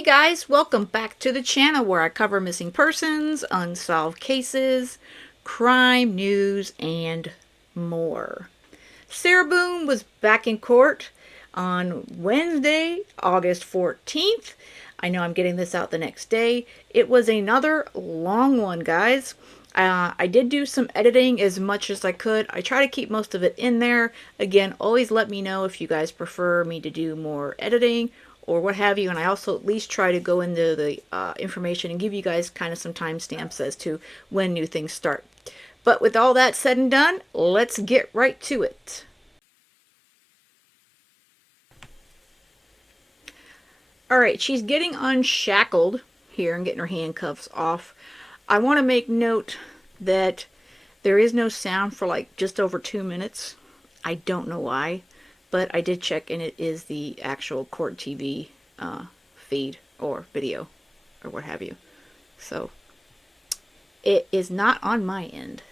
Hey guys, welcome back to the channel where I cover missing persons, unsolved cases, crime news, and more. Sarah Boone was back in court on Wednesday, August 14th. I know I'm getting this out the next day. It was another long one, guys. I did do some editing as much as I could. I try to keep most of it in there. Again, always let me know if you guys prefer me to do more editing or what have you, and I also at least try to go into the information and give you guys kind of some timestamps as to when new things start. But with all that said and done, let's get right to it. Alright, she's getting unshackled here and getting her handcuffs off. I want to make note that there is no sound for like just over 2 minutes. I don't know why, but I did check and it is the actual court TV feed or video or what have you. So it is not on my end.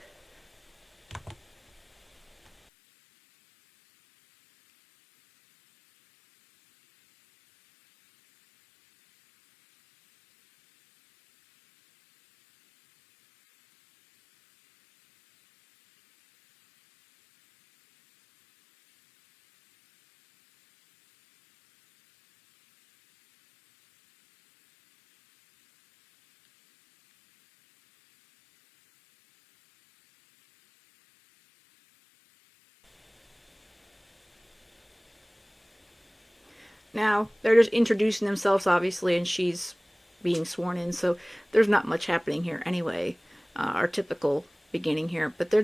Now, they're just introducing themselves, obviously, and she's being sworn in, so there's not much happening here anyway. Our typical beginning here. But there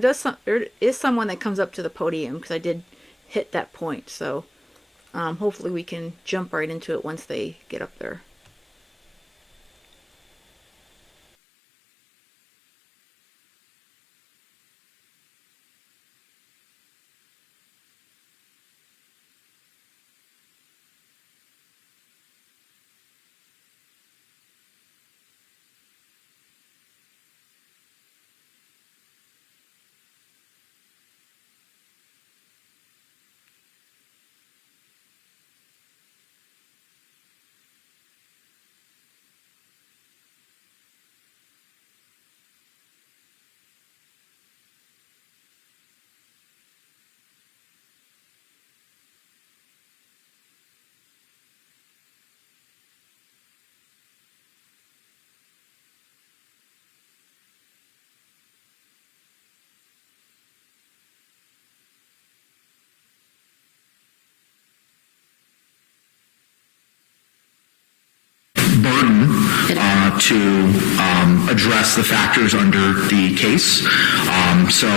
is someone that comes up to the podium, because I did hit that point, so hopefully we can jump right into it once they get up there. Burden to address the factors under the case. So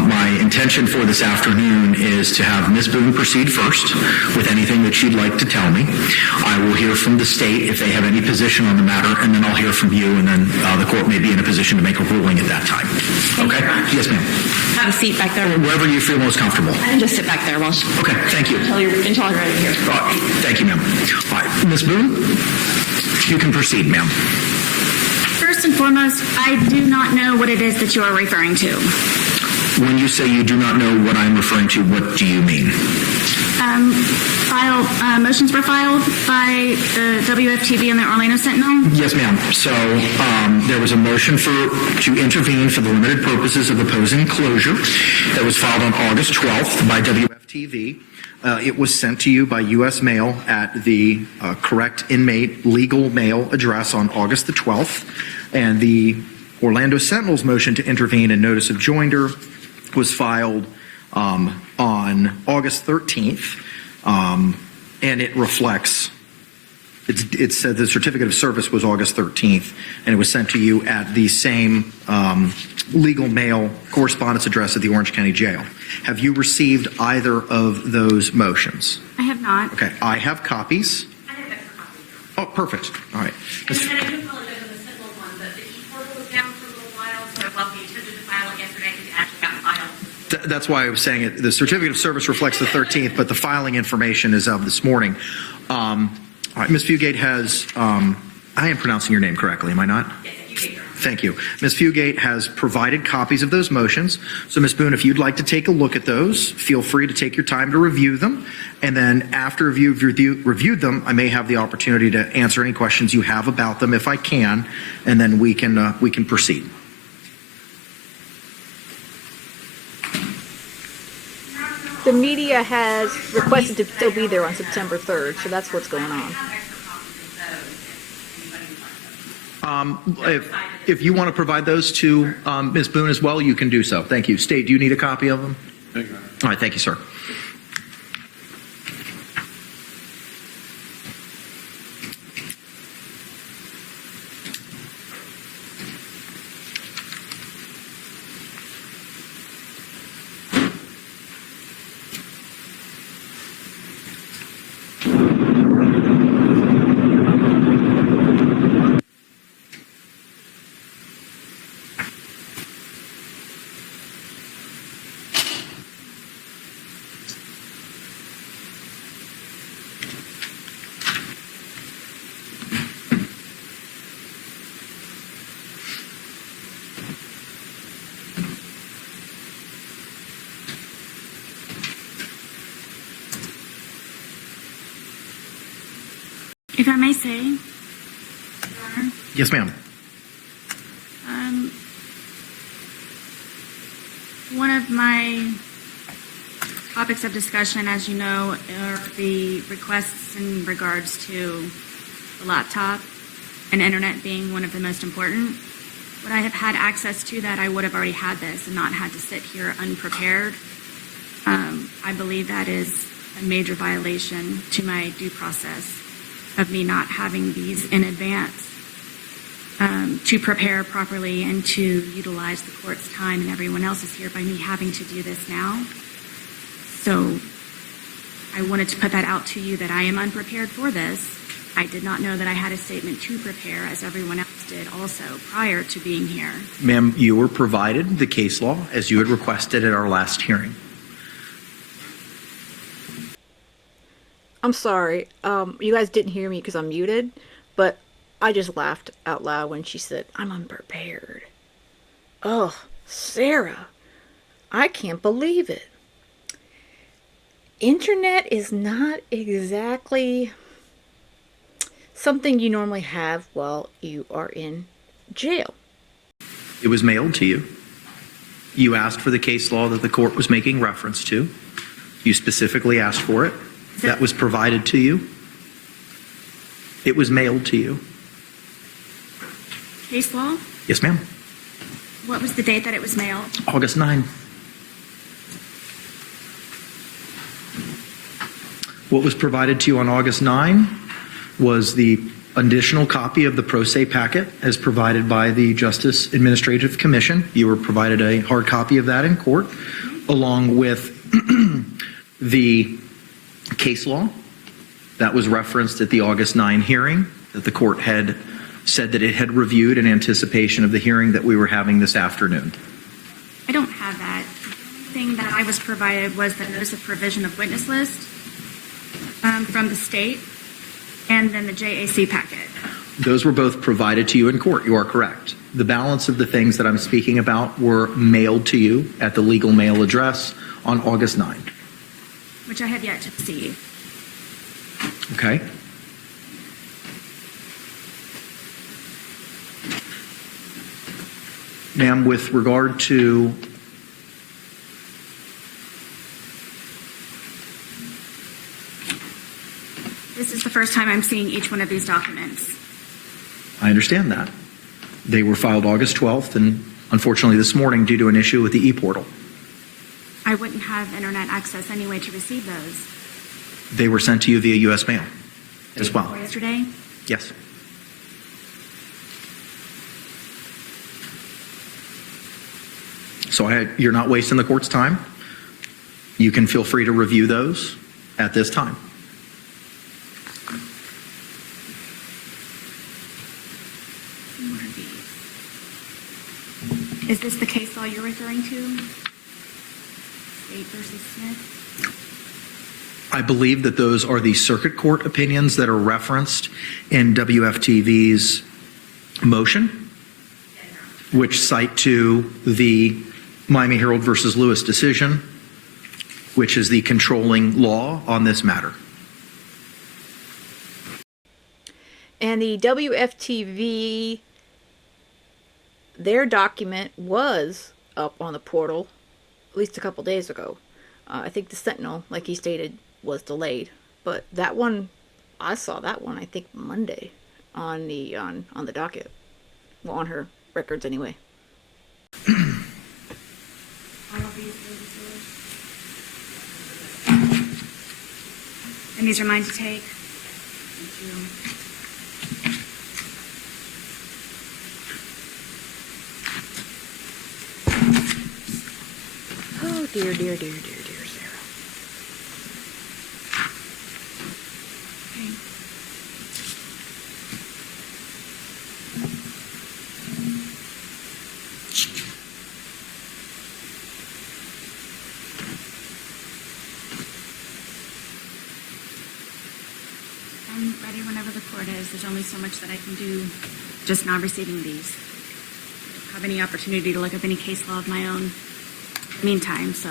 my intention for this afternoon is to have Ms. Boone proceed first with anything that she'd like to tell me. I will hear from the state if they have any position on the matter, and then I'll hear from you, and then the court may be in a position to make a ruling at that time. Okay? Yes, ma'am. Have a seat back there. Wherever you feel most comfortable. I can just sit back there while she... Okay, thank you. Until I'm ready here. Thank you, ma'am. All right, Ms. Boone, you can proceed, ma'am. First and foremost, I do not know what it is that you are referring to. When you say you do not know what I'm referring to, what do you mean? Motions were filed by the WFTV and the Orlando Sentinel. Yes, ma'am. So there was a motion to intervene for the limited purposes of opposing closure that was filed on August 12th by WFTV. It was sent to you by U.S. mail at the correct inmate legal mail address on August the 12th. And the Orlando Sentinel's motion to intervene and notice of joinder was filed on August 13th. And it reflects, it said the certificate of service was August 13th, and it was sent to you at the same legal mail correspondence address at the Orange County Jail. Have you received either of those motions? I have not. Okay, I have copies. I have extra copies. Oh, perfect. All right. And I do apologize on the Sentinel one, but the e-portal was down for a little while, so while we attempted to file it yesterday, it actually got filed. That's why I was saying it. The certificate of service reflects the 13th, but the filing information is of this morning. All right, Ms. Fugate has, I am pronouncing your name correctly, am I not? Yes, you Thank you. Ms. Fugate has provided copies of those motions. So, Ms. Boone, if you'd like to take a look at those, feel free to take your time to review them. And then after you've reviewed them, I may have the opportunity to answer any questions you have about them if I can, and then we can proceed. The media has requested to still be there on September 3rd, so that's what's going on. I have extra copies of those if anybody would like them. If you want to provide those to Ms. Boone as well, you can do so. Thank you. State, do you need a copy of them? Thank you. All right, thank you, sir. If I may say, Your Honor, Yes, ma'am. one of my topics of discussion, as you know, are the requests in regards to the laptop and internet being one of the most important. Would I have had access to that, I would have already had this and not had to sit here unprepared. I believe that is a major violation to my due process of me not having these in advance to prepare properly and to utilize the court's time and everyone else's here by me having to do this now. So I wanted to put that out to you that I am unprepared for this. I did not know that I had a statement to prepare, as everyone else did also prior to being here. Ma'am, you were provided the case law as you had requested at our last hearing. I'm sorry. You guys didn't hear me because I'm muted, but I just laughed out loud when she said, I'm unprepared. Oh, Sarah, I can't believe it. Internet is not exactly something you normally have while you are in jail. It was mailed to you. You asked for the case law that the court was making reference to. You specifically asked for it. That was provided to you. It was mailed to you. Case law? Yes, ma'am. What was the date that it was mailed? August 9. What was provided to you on August 9 was the additional copy of the pro se packet as provided by the Justice Administrative Commission. You were provided a hard copy of that in court, along with the case law that was referenced at the August 9 hearing that the court had said that it had reviewed in anticipation of the hearing that we were having this afternoon. I don't have that. The only thing that I was provided was the notice of provision of witness list from the state and then the JAC packet. Those were both provided to you in court. You are correct. The balance of the things that I'm speaking about were mailed to you at the legal mail address on August 9. Which I have yet to see. Okay? Ma'am, with regard to This is the first time I'm seeing each one of these documents. I understand that. They were filed August 12th, and unfortunately this morning, due to an issue with the e-portal, I wouldn't have internet access anyway to receive those. they were sent to you via U.S. mail as well. Yesterday? Yes. So you're not wasting the court's time. You can feel free to review those at this time. What are these? Is this the case law you're referring to? State versus Smith? I believe that those are the circuit court opinions that are referenced in WFTV's motion. Yes, sir. which cite to the Miami Herald versus Lewis decision, which is the controlling law on this matter. And the WFTV, their document was up on the portal at least a couple days ago. I think the Sentinel, like he stated, was delayed. But that one, I saw that one, I think, Monday on the docket. Well, on her records anyway. All of these are yours. And these are mine to take. Thank you. Oh, dear, dear, dear, dear, dear Sarah. Okay. I'm ready whenever the court is. There's only so much that I can do just not receiving these. I don't have any opportunity to look up any case law of my own meantime, so.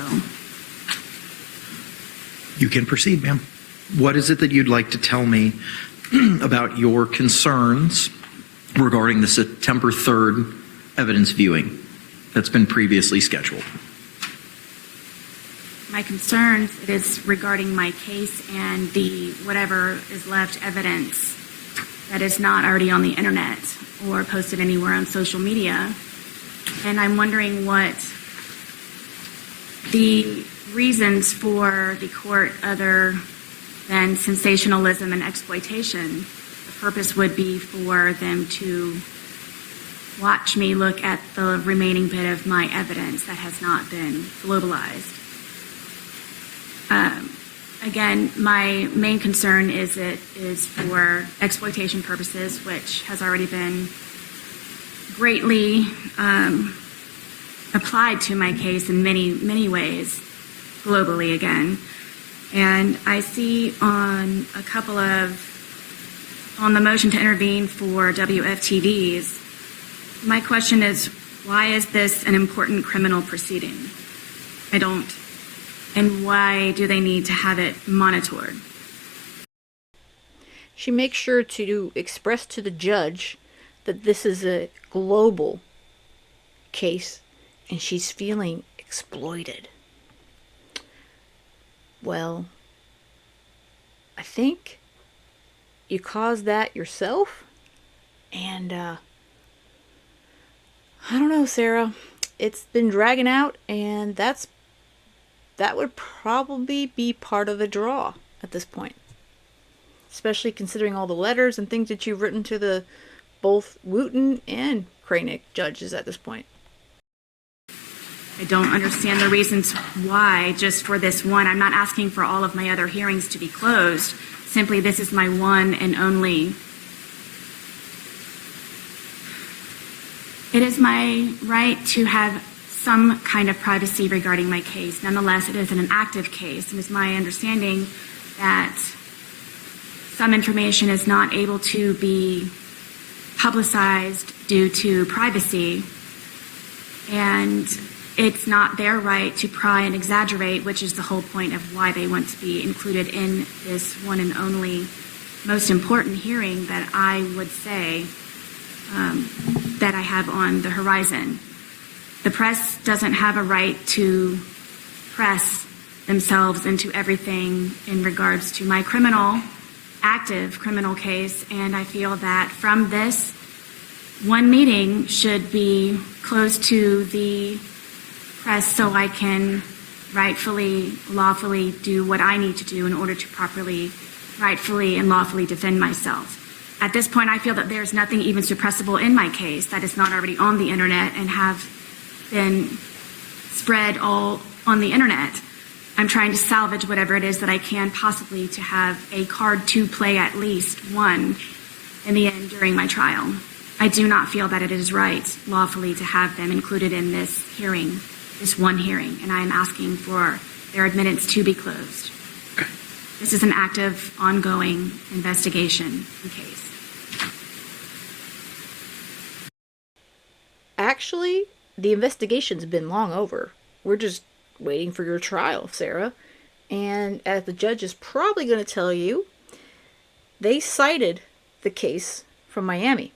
You can proceed, ma'am. What is it that you'd like to tell me about your concerns regarding the September 3rd evidence viewing that's been previously scheduled? My concerns is regarding my case and the whatever is left evidence that is not already on the internet or posted anywhere on social media. And I'm wondering what the reasons for the court other than sensationalism and exploitation. The purpose would be for them to watch me look at the remaining bit of my evidence that has not been globalized. Again, my main concern is it is for exploitation purposes, which has already been greatly applied to my case in many, many ways globally again. And I see on the motion to intervene for WFTVs, my question is, why is this an important criminal proceeding? I don't. And why do they need to have it monitored? She makes sure to express to the judge that this is a global case and she's feeling exploited. Well, I think you caused that yourself. And I don't know, Sarah. It's been dragging out, and that would probably be part of the draw at this point. Especially considering all the letters and things that you've written to the both Wooten and Kranick judges at this point. I don't understand the reasons why just for this one. I'm not asking for all of my other hearings to be closed. Simply, this is my one and only. It is my right to have some kind of privacy regarding my case. Nonetheless, it is an active case, and it's my understanding that some information is not able to be publicized due to privacy, and it's not their right to pry and exaggerate, which is the whole point of why they want to be included in this one and only most important hearing that I would say that I have on the horizon. The press doesn't have a right to press themselves into everything in regards to my active criminal case, and I feel that from this, one meeting should be closed to the press so I can rightfully, lawfully do what I need to do in order to properly, rightfully, and lawfully defend myself. At this point, I feel that there's nothing even suppressible in my case that is not already on the internet and have been spread all on the internet. I'm trying to salvage whatever it is that I can possibly to have a card to play at least one in the end during my trial. I do not feel that it is right lawfully to have them included in this hearing, this one hearing, and I am asking for their admittance to be closed. Okay. This is an active, ongoing investigation and case. actually, the investigation's been long over. We're just waiting for your trial, Sarah. And as the judge is probably going to tell you, they cited the case from Miami.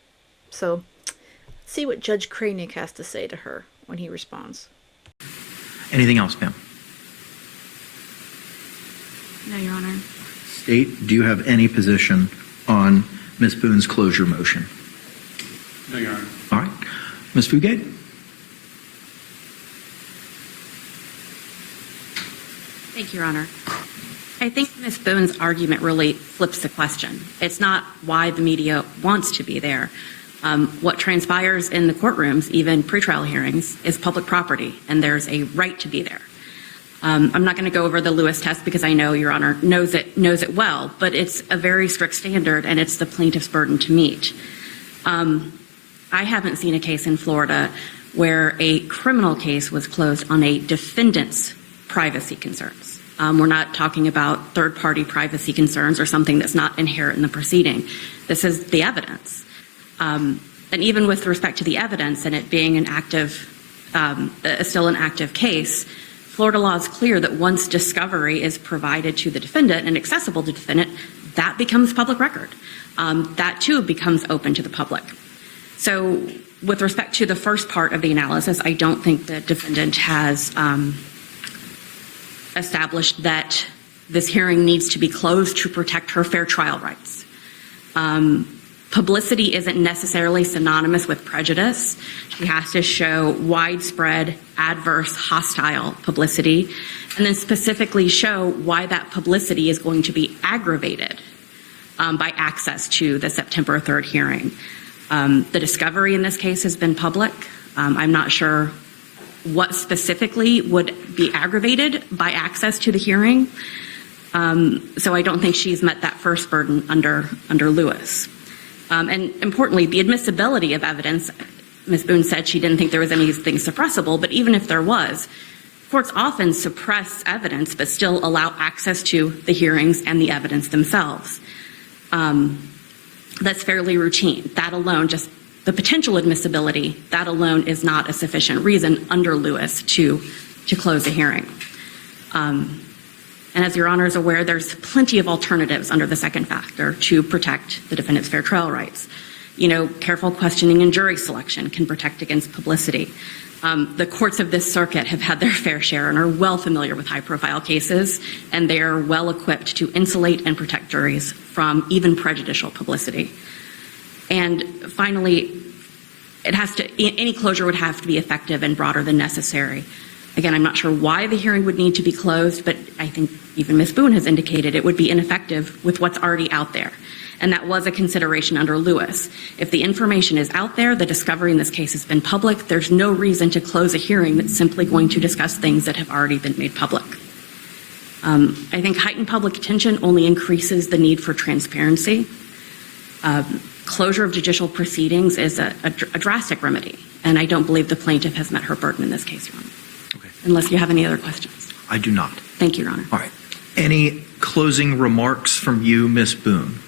So, let's see what Judge Kranick has to say to her when he responds. Anything else, ma'am? No, Your Honor. State, do you have any position on Ms. Boone's closure motion? No, Your Honor. All right. Ms. Fugate? Thank you, Your Honor. I think Ms. Boone's argument really flips the question. It's not why the media wants to be there. What transpires in the courtrooms, even pretrial hearings, is public property, and there's a right to be there. I'm not going to go over the Lewis test because I know Your Honor knows it well, but it's a very strict standard, and it's the plaintiff's burden to meet. I haven't seen a case in Florida where a criminal case was closed on a defendant's privacy concerns. We're not talking about third-party privacy concerns or something that's not inherent in the proceeding. This is the evidence. And even with respect to the evidence and it being an active, still an active case, Florida law is clear that once discovery is provided to the defendant and accessible to the defendant, that becomes public record. That too becomes open to the public. So with respect to the first part of the analysis, I don't think the defendant has established that this hearing needs to be closed to protect her fair trial rights. Publicity isn't necessarily synonymous with prejudice. She has to show widespread, adverse, hostile publicity, and then specifically show why that publicity is going to be aggravated by access to the September 3rd hearing. The discovery in this case has been public. I'm not sure what specifically would be aggravated by access to the hearing. So I don't think she's met that first burden under Lewis. And importantly, the admissibility of evidence, Ms. Boone said she didn't think there was anything suppressible, but even if there was, courts often suppress evidence but still allow access to the hearings and the evidence themselves. That's fairly routine. That alone, just the potential admissibility, that alone is not a sufficient reason under Lewis to close a hearing. And as Your Honor is aware, there's plenty of alternatives under the second factor to protect the defendant's fair trial rights. You know, careful questioning and jury selection can protect against publicity. The courts of this circuit have had their fair share and are well familiar with high-profile cases, and they are well equipped to insulate and protect juries from even prejudicial publicity. And finally, any closure would have to be effective and broader than necessary. Again, I'm not sure why the hearing would need to be closed, but I think even Ms. Boone has indicated it would be ineffective with what's already out there. And that was a consideration under Lewis. If the information is out there, the discovery in this case has been public, there's no reason to close a hearing that's simply going to discuss things that have already been made public. I think heightened public attention only increases the need for transparency. Closure of judicial proceedings is a drastic remedy, and I don't believe the plaintiff has met her burden in this case, Your Honor. Okay. Unless you have any other questions. I do not. Thank you, Your Honor. All right. Any closing remarks from you, Ms. Boone?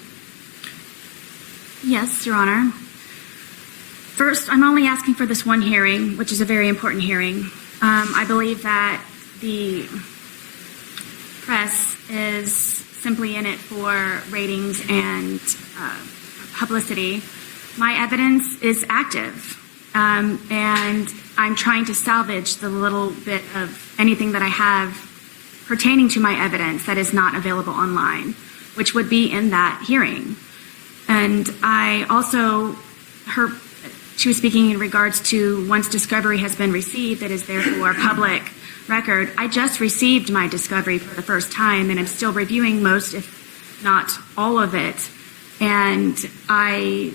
Yes, Your Honor. First, I'm only asking for this one hearing, which is a very important hearing. I believe that the press is simply in it for ratings and publicity. My evidence is active, and I'm trying to salvage the little bit of anything that I have pertaining to my evidence that is not available online, which would be in that hearing. And I also heard she was speaking in regards to once discovery has been received, that is therefore public record. I just received my discovery for the first time, and I'm still reviewing most, if not all of it. And I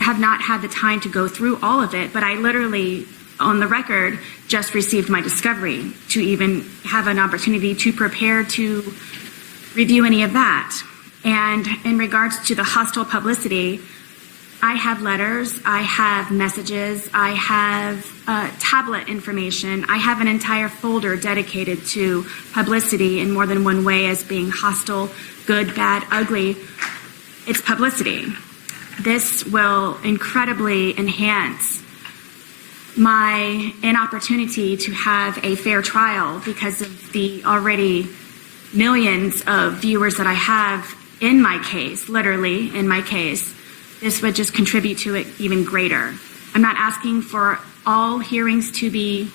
have not had the time to go through all of it, but I literally, on the record, just received my discovery to even have an opportunity to prepare to review any of that. And in regards to the hostile publicity, I have letters, I have messages, I have tablet information, I have an entire folder dedicated to publicity in more than one way as being hostile, good, bad, ugly. It's publicity. This will incredibly enhance my inopportunity to have a fair trial because of the already millions of viewers that I have in my case, literally in my case, this would just contribute to it even greater. I'm not asking for all hearings to be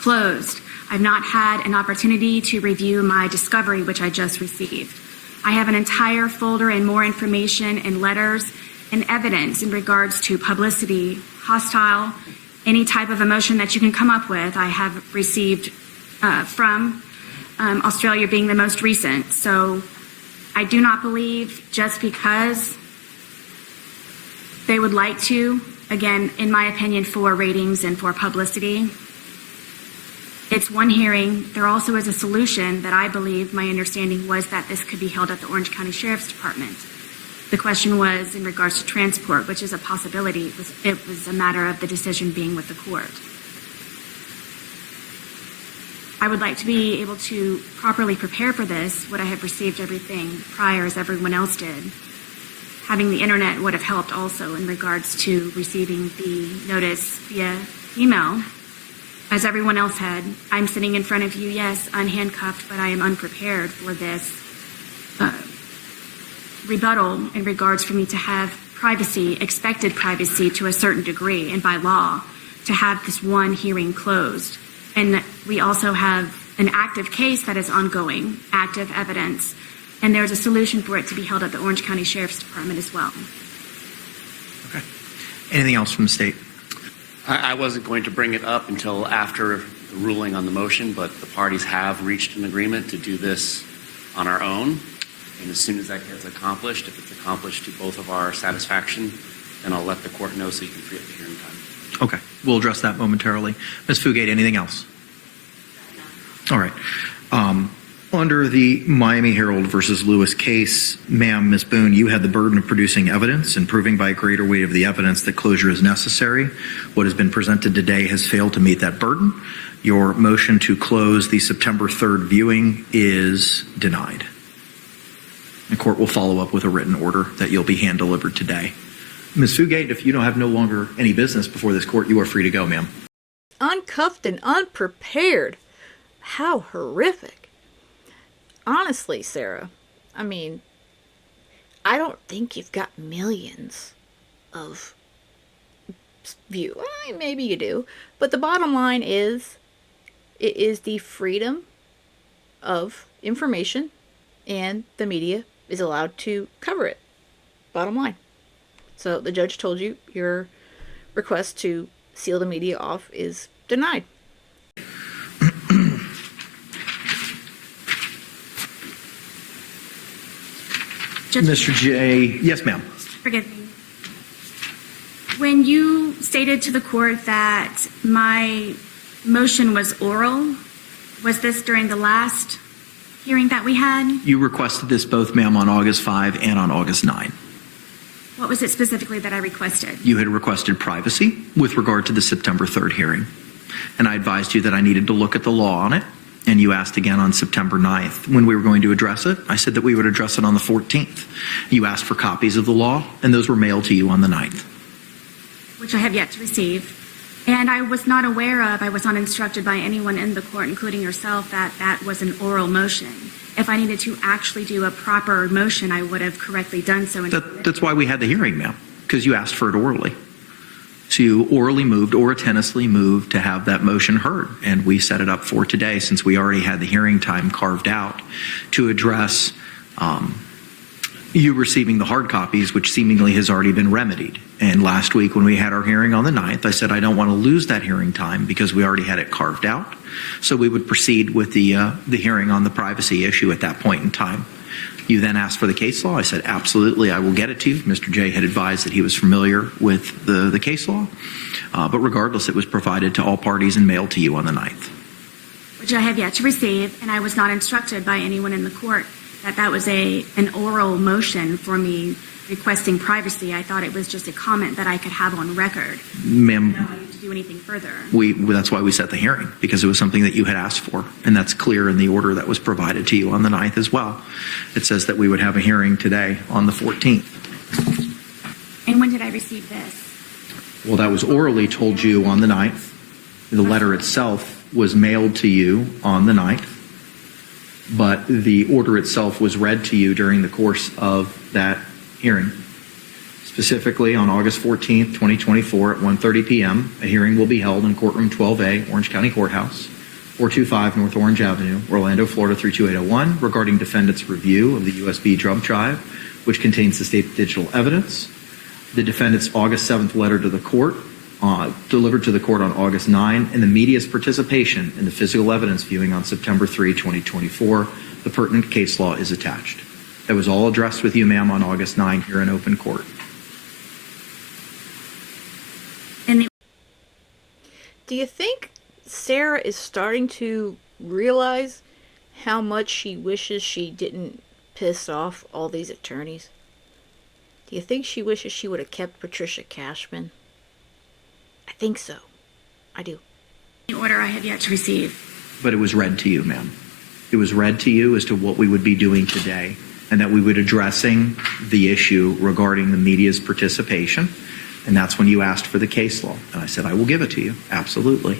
closed. I've not had an opportunity to review my discovery, which I just received. I have an entire folder and more information and letters and evidence in regards to publicity, hostile, any type of emotion that you can come up with. I have received from Australia being the most recent. So I do not believe just because they would like to, again, in my opinion, for ratings and for publicity. It's one hearing. There also is a solution that I believe, my understanding was that this could be held at the Orange County Sheriff's Department. The question was in regards to transport, which is a possibility. It was a matter of the decision being with the court. I would like to be able to properly prepare for this. Would I have received everything prior as everyone else did? Having the internet would have helped also in regards to receiving the notice via email, as everyone else had. I'm sitting in front of you, yes, unhandcuffed, but I am unprepared for this rebuttal in regards for me to have privacy, expected privacy to a certain degree, and by law, to have this one hearing closed. And we also have an active case that is ongoing, active evidence, and there's a solution for it to be held at the Orange County Sheriff's Department as well. Okay. Anything else from the state? I wasn't going to bring it up until after the ruling on the motion, but the parties have reached an agreement to do this on our own. And as soon as that gets accomplished, if it's accomplished to both of our satisfaction, then I'll let the court know so you can free up the hearing time. Okay. We'll address that momentarily. Ms. Fugate, anything else? All right. Under the Miami Herald versus Lewis case, ma'am, Ms. Boone, you had the burden of producing evidence and proving by a greater weight of the evidence that closure is necessary. What has been presented today has failed to meet that burden. Your motion to close the September 3rd viewing is denied. The court will follow up with a written order that you'll be hand-delivered today. Ms. Fugate, if you don't have no longer any business before this court, you are free to go, ma'am. Uncuffed and unprepared. How horrific. Honestly, Sarah, I mean, I don't think you've got millions of views. Well, maybe you do. But the bottom line is, it is the freedom of information, and the media is allowed to cover it. Bottom line. So the judge told you your request to seal the media off is denied. Mr. J. Yes, ma'am. Forgive me. When you stated to the court that my motion was oral, was this during the last hearing that we had? You requested this both, ma'am, on August 5 and on August 9. What was it specifically that I requested? You had requested privacy with regard to the September 3rd hearing. And I advised you that I needed to look at the law on it. And you asked again on September 9th when we were going to address it. I said that we would address it on the 14th. You asked for copies of the law, and those were mailed to you on the 9th. Which I have yet to receive. And I was not aware of, I was not instructed by anyone in the court, including yourself, that that was an oral motion. If I needed to actually do a proper motion, I would have correctly done so. That's why we had the hearing, ma'am, because you asked for it orally. So you orally moved or tenaciously moved to have that motion heard. And we set it up for today, since we already had the hearing time carved out, to address you receiving the hard copies, which seemingly has already been remedied. And last week when we had our hearing on the 9th, I said I don't want to lose that hearing time because we already had it carved out. So we would proceed with the hearing on the privacy issue at that point in time. You then asked for the case law. I said, absolutely, I will get it to you. Mr. J had advised that he was familiar with the case law. But regardless, it was provided to all parties and mailed to you on the 9th. Which I have yet to receive, and I was not instructed by anyone in the court that that was an oral motion for me requesting privacy. I thought it was just a comment that I could have on record. Ma'am, I don't need to do anything further. that's why we set the hearing, because it was something that you had asked for. And that's clear in the order that was provided to you on the 9th as well. It says that we would have a hearing today on the 14th. And when did I receive this? Well, that was orally told you on the 9th. The letter itself was mailed to you on the 9th, but the order itself was read to you during the course of that hearing. Specifically, on August 14th, 2024, at 1:30 p.m., a hearing will be held in courtroom 12A, Orange County Courthouse, 425 North Orange Avenue, Orlando, Florida 32801, regarding defendant's review of the USB drum drive, which contains the state's digital evidence. The defendant's August 7th letter to the court, delivered to the court on August 9, and the media's participation in the physical evidence viewing on September 3, 2024. The pertinent case law is attached. That was all addressed with you, ma'am, on August 9 here in open court. Do you think Sarah is starting to realize how much she wishes she didn't piss off all these attorneys? Do you think she wishes she would have kept Patricia Cashman? I think so. I do. The order I have yet to receive. But it was read to you, ma'am. It was read to you as to what we would be doing today, and that we would be addressing the issue regarding the media's participation. And that's when you asked for the case law. And I said, I will give it to you. Absolutely.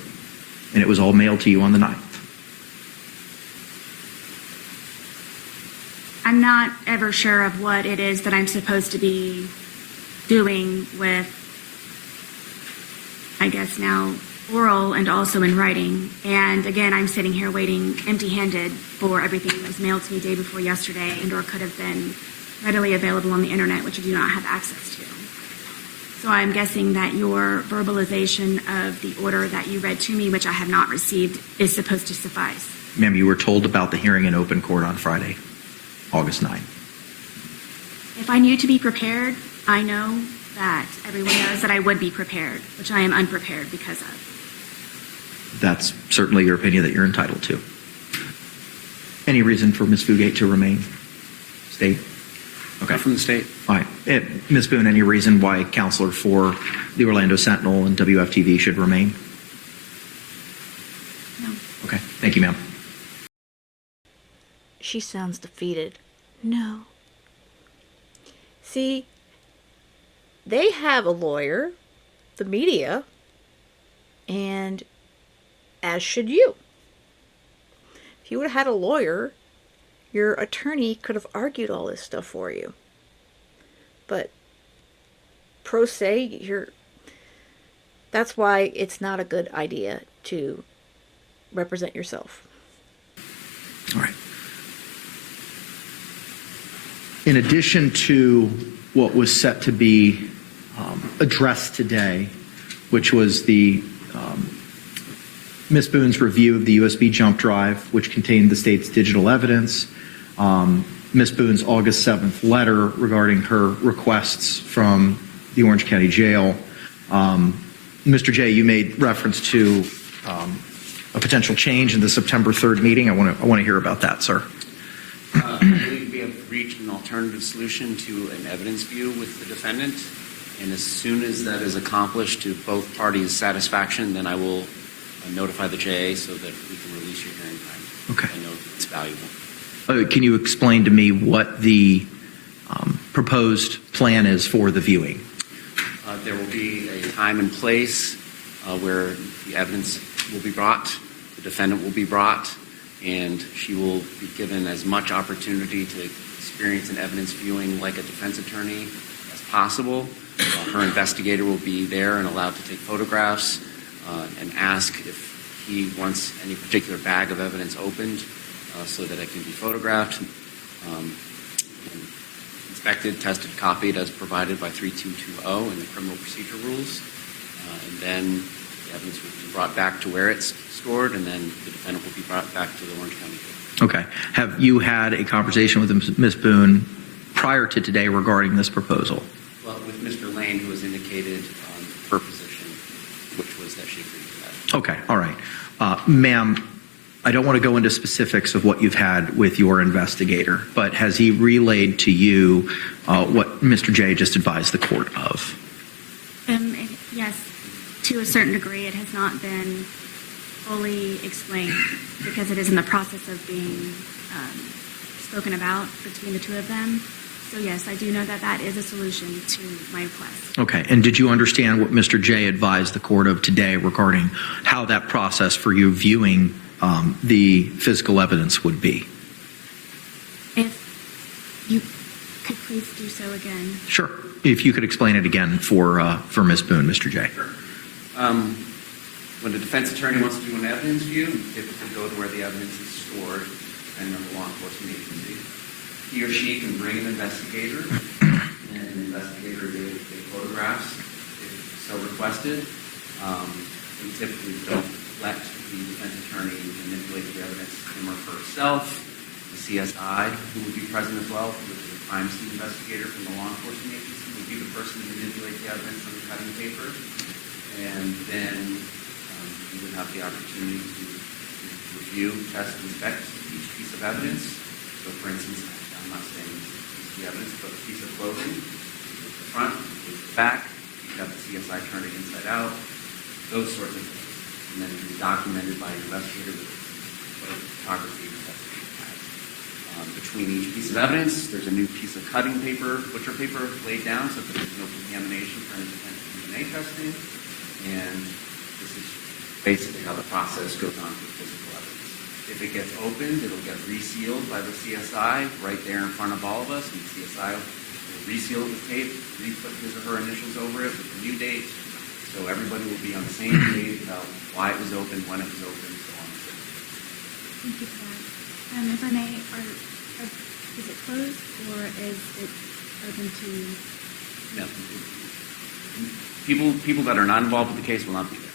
And it was all mailed to you on the 9th. I'm not ever sure of what it is that I'm supposed to be doing with, I guess now, oral and also in writing. And again, I'm sitting here waiting empty-handed for everything that was mailed to me day before yesterday and or could have been readily available on the internet, which I do not have access to. So I'm guessing that your verbalization of the order that you read to me, which I have not received, is supposed to suffice. Ma'am, you were told about the hearing in open court on Friday, August 9. If I knew to be prepared, I know that everyone knows that I would be prepared, which I am unprepared because of. That's certainly your opinion that you're entitled to. Any reason for Ms. Fugate to remain? State? Okay. From the state. All right. Ms. Boone, any reason why counselor for the Orlando Sentinel and WFTV should remain? No. Okay. Thank you, ma'am. She sounds defeated. No. See, they have a lawyer, the media, and as should you. If you would have had a lawyer, your attorney could have argued all this stuff for you. But pro se, that's why it's not a good idea to represent yourself. All right. In addition to what was set to be addressed today, which was the Ms. Boone's review of the USB jump drive, which contained the state's digital evidence, Ms. Boone's August 7th letter regarding her requests from the Orange County Jail. Mr. J, you made reference to a potential change in the September 3rd meeting. I want to hear about that, sir. I believe we have reached an alternative solution to an evidence view with the defendant, and as soon as that is accomplished to both parties' satisfaction, then I will notify the JA so that we can release your hearing time. Okay. I know it's valuable. Can you explain to me what the proposed plan is for the viewing? There will be a time and place where the evidence will be brought, the defendant will be brought, and she will be given as much opportunity to experience an evidence viewing like a defense attorney as possible. Her investigator will be there and allowed to take photographs and ask if he wants any particular bag of evidence opened so that it can be photographed, inspected, tested, copied as provided by 3220 in the criminal procedure rules. And then the evidence will be brought back to where it's stored, and then the defendant will be brought back to the Orange County Jail. Okay. Have you had a conversation with Ms. Boone prior to today regarding this proposal? Well, with Mr. Lane, who has indicated her position, which was that she agreed to that. Okay. All right. Ma'am, I don't want to go into specifics of what you've had with your investigator, but has he relayed to you what Mr. J just advised the court of? Yes, to a certain degree. It has not been fully explained because it is in the process of being spoken about between the two of them. So yes, I do know that that is a solution to my request. Okay, and did you understand what Mr. J advised the court of today regarding how that process for you viewing the physical evidence would be? If you could please do so again. Sure. If you could explain it again for Ms. Boone, Mr. J. When the defense attorney wants to do an evidence view, you typically go to where the evidence is stored, depending on the law enforcement agency. He or she can bring an investigator, and an investigator will take photographs if so requested. We typically don't let the defense attorney manipulate the evidence him or herself. The CSI, who would be present as well, which is a crime scene investigator from the law enforcement agency, would be the person to manipulate the evidence on the cutting paper. And then you would have the opportunity to review, test, inspect each piece of evidence. So, for instance, I'm not saying this is the evidence, but a piece of clothing, with the front, with the back, you have the CSI turn it inside out, those sorts of things. And then it can be documented by an investigator with whatever photography the investigator has. Between each piece of evidence, there's a new piece of cutting paper, butcher paper laid down so that there's no contamination for any DNA testing. And this is basically how the process goes on for physical evidence. If it gets opened, it'll get resealed by the CSI right there in front of all of us, and the CSI will reseal it with tape, re-put his or her initials over it with the new date, so everybody will be on the same page about why it was opened, when it was opened, so on and so forth. Thank you for that. If I may, is it closed or is it open to? No. People that are not involved with the case will not be there.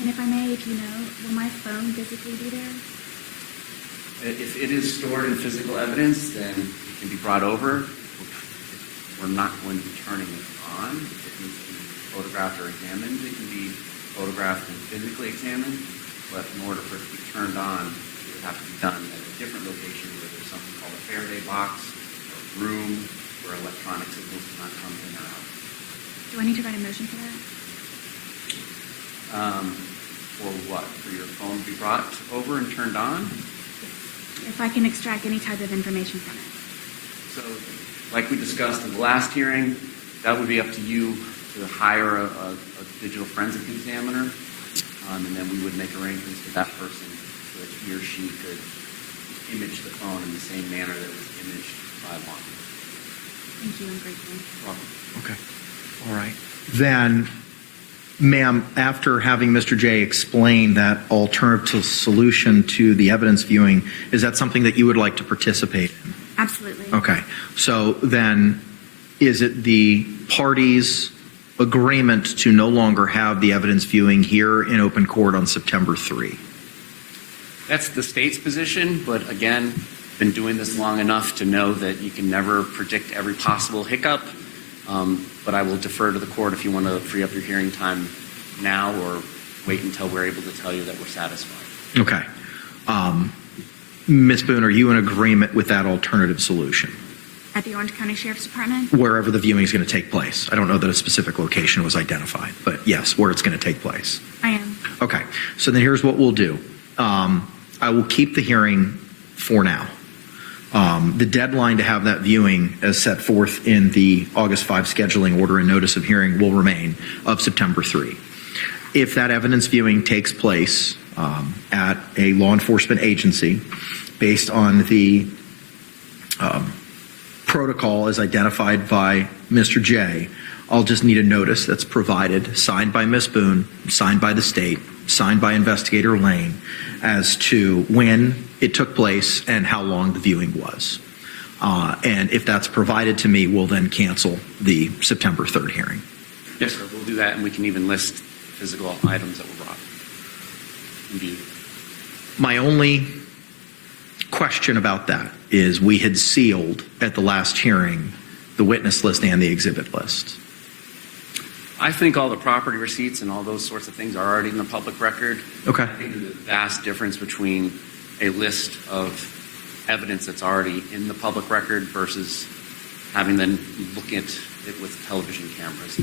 And if I may, if you know, will my phone physically be there? If it is stored in physical evidence, then it can be brought over. We're not going to be turning it on. If it needs to be photographed or examined, it can be photographed and physically examined. But in order for it to be turned on, it would have to be done at a different location where there's something called a Faraday box or a room where electronic signals do not come in or out. Do I need to write a motion for that? For what? For your phone to be brought over and turned on? If I can extract any type of information from it. So, like we discussed in the last hearing, that would be up to you to hire a digital forensic examiner, and then we would make arrangements with that person so that he or she could image the phone in the same manner that it was imaged by law enforcement. Thank you, I'm grateful. Okay. All right. Then, ma'am, after having Mr. J explain that alternative solution to the evidence viewing, is that something that you would like to participate in? Absolutely. Okay. So then, is it the parties' agreement to no longer have the evidence viewing here in open court on September 3? That's the state's position, but again, been doing this long enough to know that you can never predict every possible hiccup. But I will defer to the court if you want to free up your hearing time now or wait until we're able to tell you that we're satisfied. Okay. Ms. Boone, are you in agreement with that alternative solution? At the Orange County Sheriff's Department? Wherever the viewing is going to take place. I don't know that a specific location was identified, but yes, where it's going to take place. I am. Okay. So then here's what we'll do. I will keep the hearing for now. The deadline to have that viewing as set forth in the August 5 scheduling order and notice of hearing will remain of September 3. If that evidence viewing takes place at a law enforcement agency based on the protocol as identified by Mr. J, I'll just need a notice that's provided, signed by Ms. Boone, signed by the state, signed by Investigator Lane, as to when it took place and how long the viewing was. And if that's provided to me, we'll then cancel the September 3rd hearing. Yes, sir. We'll do that, and we can even list physical items that were brought. Indeed. My only question about that is we had sealed at the last hearing the witness list and the exhibit list. I think all the property receipts and all those sorts of things are already in the public record. Okay. I think there's a vast difference between a list of evidence that's already in the public record versus having them look at it with television cameras.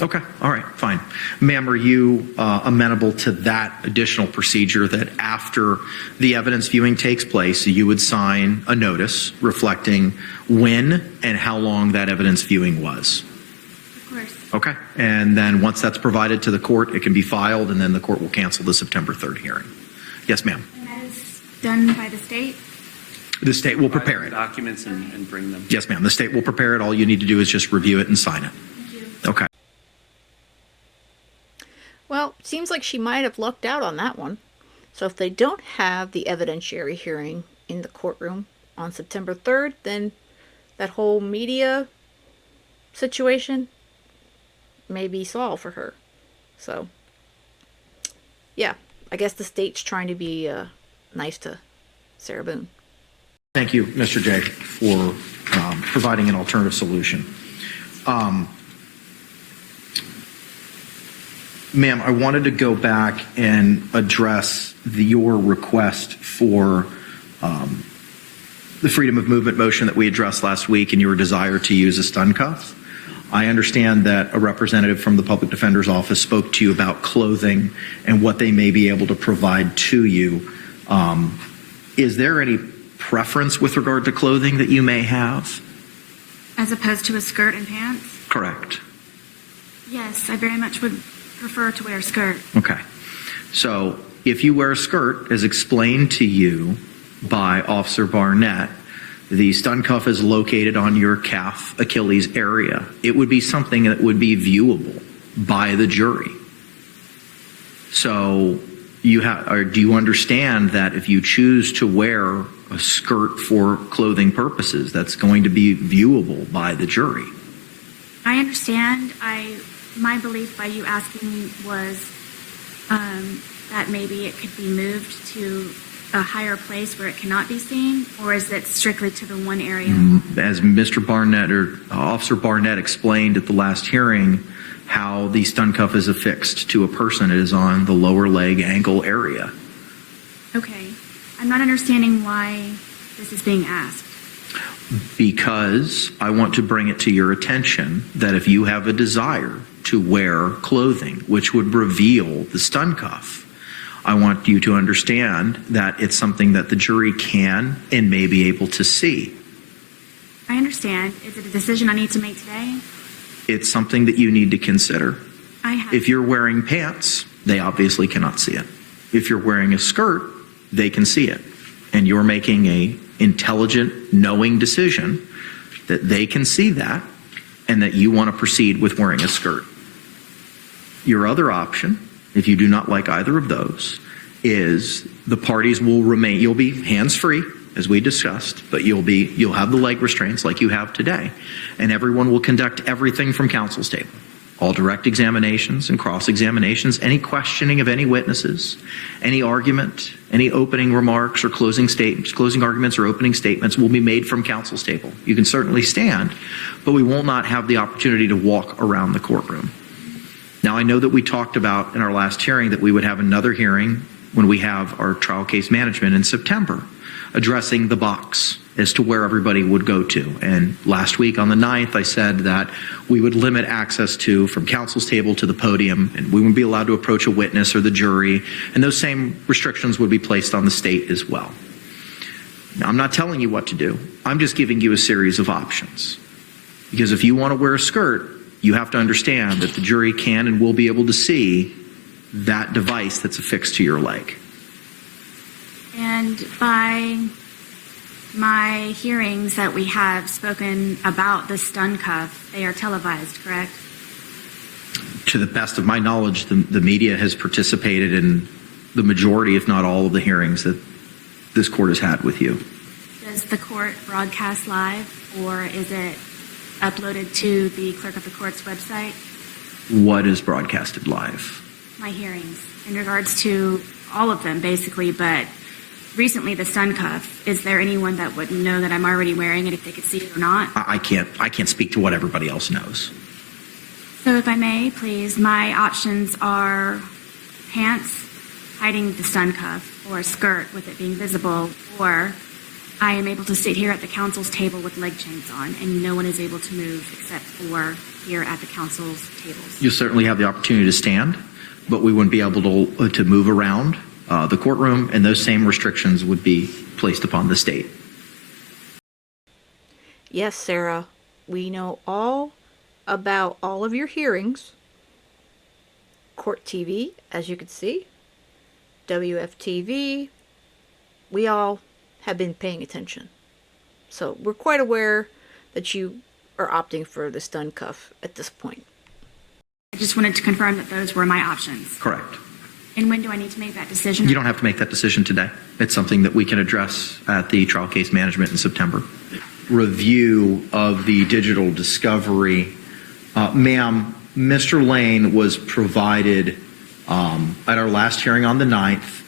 Okay, all right, fine. Ma'am, are you amenable to that additional procedure that after the evidence viewing takes place, you would sign a notice reflecting when and how long that evidence viewing was? Of course. Okay, and then once that's provided to the court, it can be filed, and then the court will cancel the September 3rd hearing. Yes, ma'am. And that is done by the state? The state will prepare it. Documents and bring them. Yes, ma'am. The state will prepare it. All you need to do is just review it and sign it. Thank you. Okay. Well, seems like she might have lucked out on that one. So if they don't have the evidentiary hearing in the courtroom on September 3rd, then that whole media situation may be solved for her. So, yeah, I guess the state's trying to be nice to Sarah Boone. Thank you, Mr. J, for providing an alternative solution. Ma'am, I wanted to go back and address your request for the freedom of movement motion that we addressed last week and your desire to use a stun cuff. I understand that a representative from the Public Defender's Office spoke to you about clothing and what they may be able to provide to you. Is there any preference with regard to clothing that you may have? As opposed to a skirt and pants? Correct. Yes, I very much would prefer to wear a skirt. Okay. So if you wear a skirt, as explained to you by Officer Barnett, the stun cuff is located on your calf Achilles area. It would be something that would be viewable by the jury. So do you understand that if you choose to wear a skirt for clothing purposes, that's going to be viewable by the jury? I understand. My belief by you asking was that maybe it could be moved to a higher place where it cannot be seen, or is it strictly to the one area? As Mr. Barnett or Officer Barnett explained at the last hearing, how the stun cuff is affixed to a person, it is on the lower leg ankle area. Okay. I'm not understanding why this is being asked. Because I want to bring it to your attention that if you have a desire to wear clothing which would reveal the stun cuff, I want you to understand that it's something that the jury can and may be able to see. I understand. Is it a decision I need to make today? It's something that you need to consider. If you're wearing pants, they obviously cannot see it. If you're wearing a skirt, they can see it. And you're making a intelligent, knowing decision that they can see that and that you want to proceed with wearing a skirt. Your other option, if you do not like either of those, is the parties will remain, you'll be hands-free, as we discussed, but you'll have the leg restraints like you have today, and everyone will conduct everything from counsel's table. All direct examinations and cross-examinations, any questioning of any witnesses, any argument, any opening remarks or closing arguments or opening statements will be made from counsel's table. You can certainly stand, but we will not have the opportunity to walk around the courtroom. Now, I know that we talked about in our last hearing that we would have another hearing when we have our trial case management in September, addressing the box as to where everybody would go to. And last week on the 9th, I said that we would limit access from counsel's table to the podium, and we wouldn't be allowed to approach a witness or the jury, and those same restrictions would be placed on the state as well. Now, I'm not telling you what to do. I'm just giving you a series of options. Because if you want to wear a skirt, you have to understand that the jury can and will be able to see that device that's affixed to your leg. And by my hearings that we have spoken about the stun cuff, they are televised, correct? To the best of my knowledge, the media has participated in the majority, if not all, of the hearings that this court has had with you. Does the court broadcast live, or is it uploaded to the clerk of the court's website? What is broadcasted live? My hearings, in regards to all of them, basically, but recently the stun cuff. Is there anyone that would know that I'm already wearing it if they could see it or not? I can't speak to what everybody else knows. So if I may, please, my options are pants hiding the stun cuff, or a skirt with it being visible, or I am able to sit here at the council's table with leg chains on, and no one is able to move except for here at the council's tables. You certainly have the opportunity to stand, but we wouldn't be able to move around the courtroom, and those same restrictions would be placed upon the state. Yes, Sarah, we know all about all of your hearings. Court TV, as you can see, WFTV, we all have been paying attention. So we're quite aware that you are opting for the stun cuff at this point. I just wanted to confirm that those were my options. Correct. And when do I need to make that decision? You don't have to make that decision today. It's something that we can address at the trial case management in September. Review of the digital discovery. Ma'am, Mr. Lane was provided at our last hearing on the 9th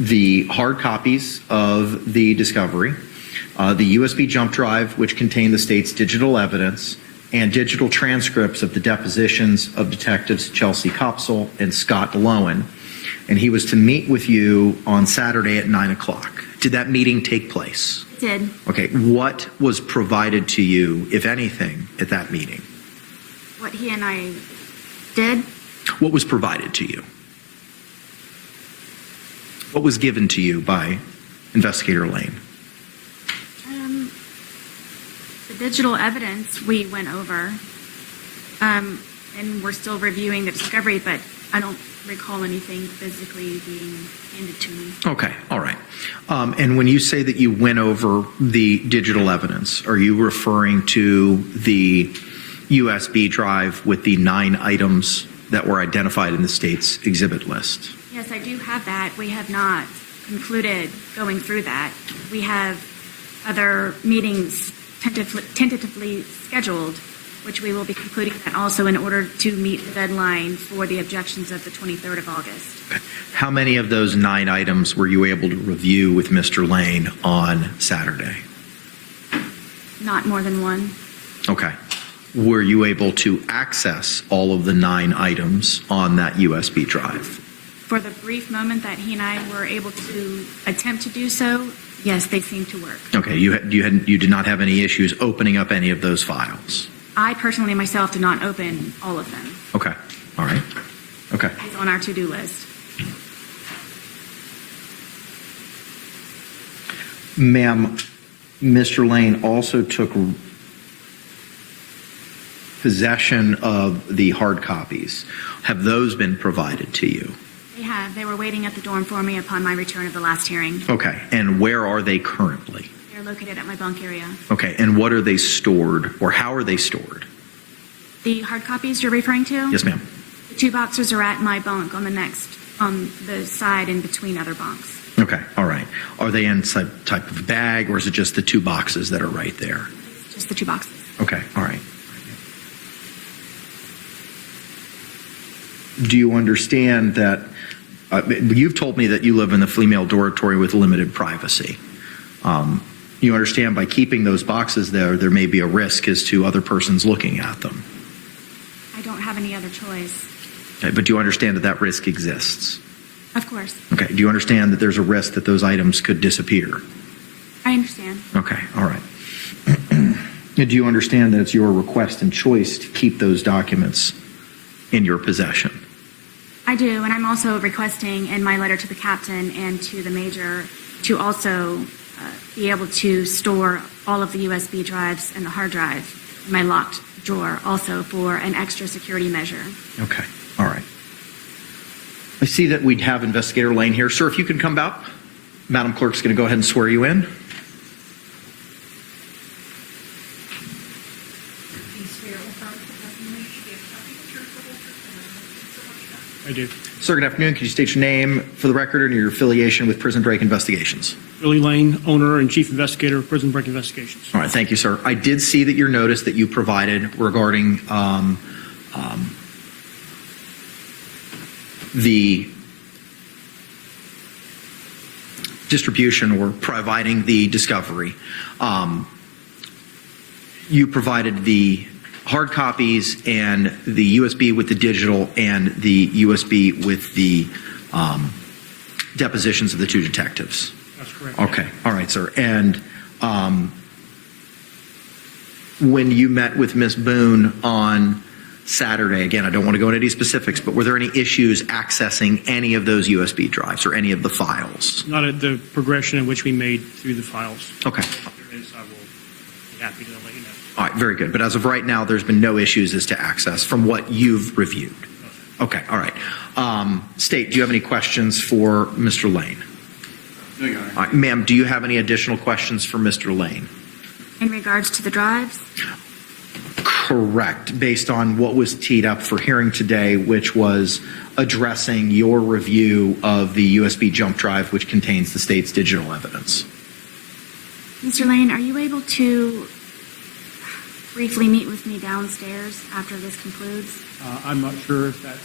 the hard copies of the discovery, the USB jump drive, which contained the state's digital evidence, and digital transcripts of the depositions of Detectives Chelsea Kopsel and Scott Lowen. And he was to meet with you on Saturday at 9 o'clock. Did that meeting take place? It did. Okay. What was provided to you, if anything, at that meeting? What he and I did? What was provided to you? What was given to you by Investigator Lane? The digital evidence we went over, and we're still reviewing the discovery, but I don't recall anything physically being handed to me. Okay, all right. And when you say that you went over the digital evidence, are you referring to the USB drive with the 9 items that were identified in the state's exhibit list? Yes, I do have that. We have not concluded going through that. We have other meetings tentatively scheduled, which we will be concluding that also in order to meet the deadline for the objections of the 23rd of August. Okay. How many of those 9 items were you able to review with Mr. Lane on Saturday? Not more than one. Okay. Were you able to access all of the 9 items on that USB drive? For the brief moment that he and I were able to attempt to do so, yes, they seemed to work. Okay. You did not have any issues opening up any of those files? I personally myself did not open all of them. Okay. All right. Okay. It's on our to-do list. Ma'am, Mr. Lane also took possession of the hard copies. Have those been provided to you? They have. They were waiting at the dorm for me upon my return of the last hearing. Okay. And where are they currently? They're located at my bunk area. Okay. And what are they stored, or how are they stored? The hard copies you're referring to? Yes, ma'am. The 2 boxes are at my bunk on the side in between other bunks. Okay. All right. Are they in some type of bag, or is it just the 2 boxes that are right there? It's just the 2 boxes. Okay. All right. Do you understand that you've told me that you live in the female dormitory with limited privacy? You understand by keeping those boxes there may be a risk as to other persons looking at them. I don't have any other choice. Okay, but do you understand that that risk exists? Of course. Okay. Do you understand that there's a risk that those items could disappear? I understand. Okay. All right. Do you understand that it's your request and choice to keep those documents in your possession? I do, and I'm also requesting in my letter to the captain and to the major to also be able to store all of the USB drives and the hard drive in my locked drawer also for an extra security measure. Okay. All right. I see that we'd have Investigator Lane here. Sir, if you can come out. Madam Clerk's going to go ahead and swear you in. I do. Sir, good afternoon. Could you state your name for the record and your affiliation with Prison Break Investigations? Billy Lane, owner and chief investigator of Prison Break Investigations. All right. Thank you, sir. I did see that your notice that you provided regarding the distribution or providing the discovery. You provided the hard copies and the USB with the digital and the USB with the depositions of the 2 detectives. That's correct. Okay, all right, sir. And when you met with Ms. Boone on Saturday, again, I don't want to go into any specifics, but were there any issues accessing any of those USB drives or any of the files? Not at the progression in which we made through the files. Okay. If there is, I will be happy to let you know. All right, very good. But as of right now, there's been no issues as to access from what you've reviewed. Okay, all right. State, do you have any questions for Mr. Lane? No, Your Honor. All right, ma'am, do you have any additional questions for Mr. Lane? In regards to the drives? Correct, based on what was teed up for hearing today, which was addressing your review of the USB jump drive, which contains the state's digital evidence. Mr. Lane, are you able to briefly meet with me downstairs after this concludes? I'm not sure if that's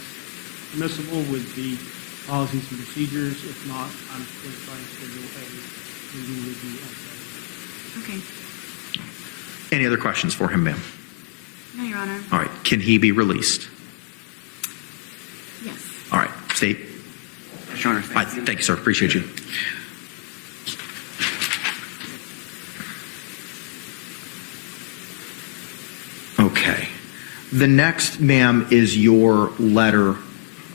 permissible with the policies and procedures. If not, I'm going to try and schedule a meeting with you on Saturday. Okay. Any other questions for him, ma'am? No, Your Honor. All right, can he be released? Yes. All right, State. Yes, Your Honor. All right, thank you, sir. Appreciate you. Okay. The next, ma'am, is your letter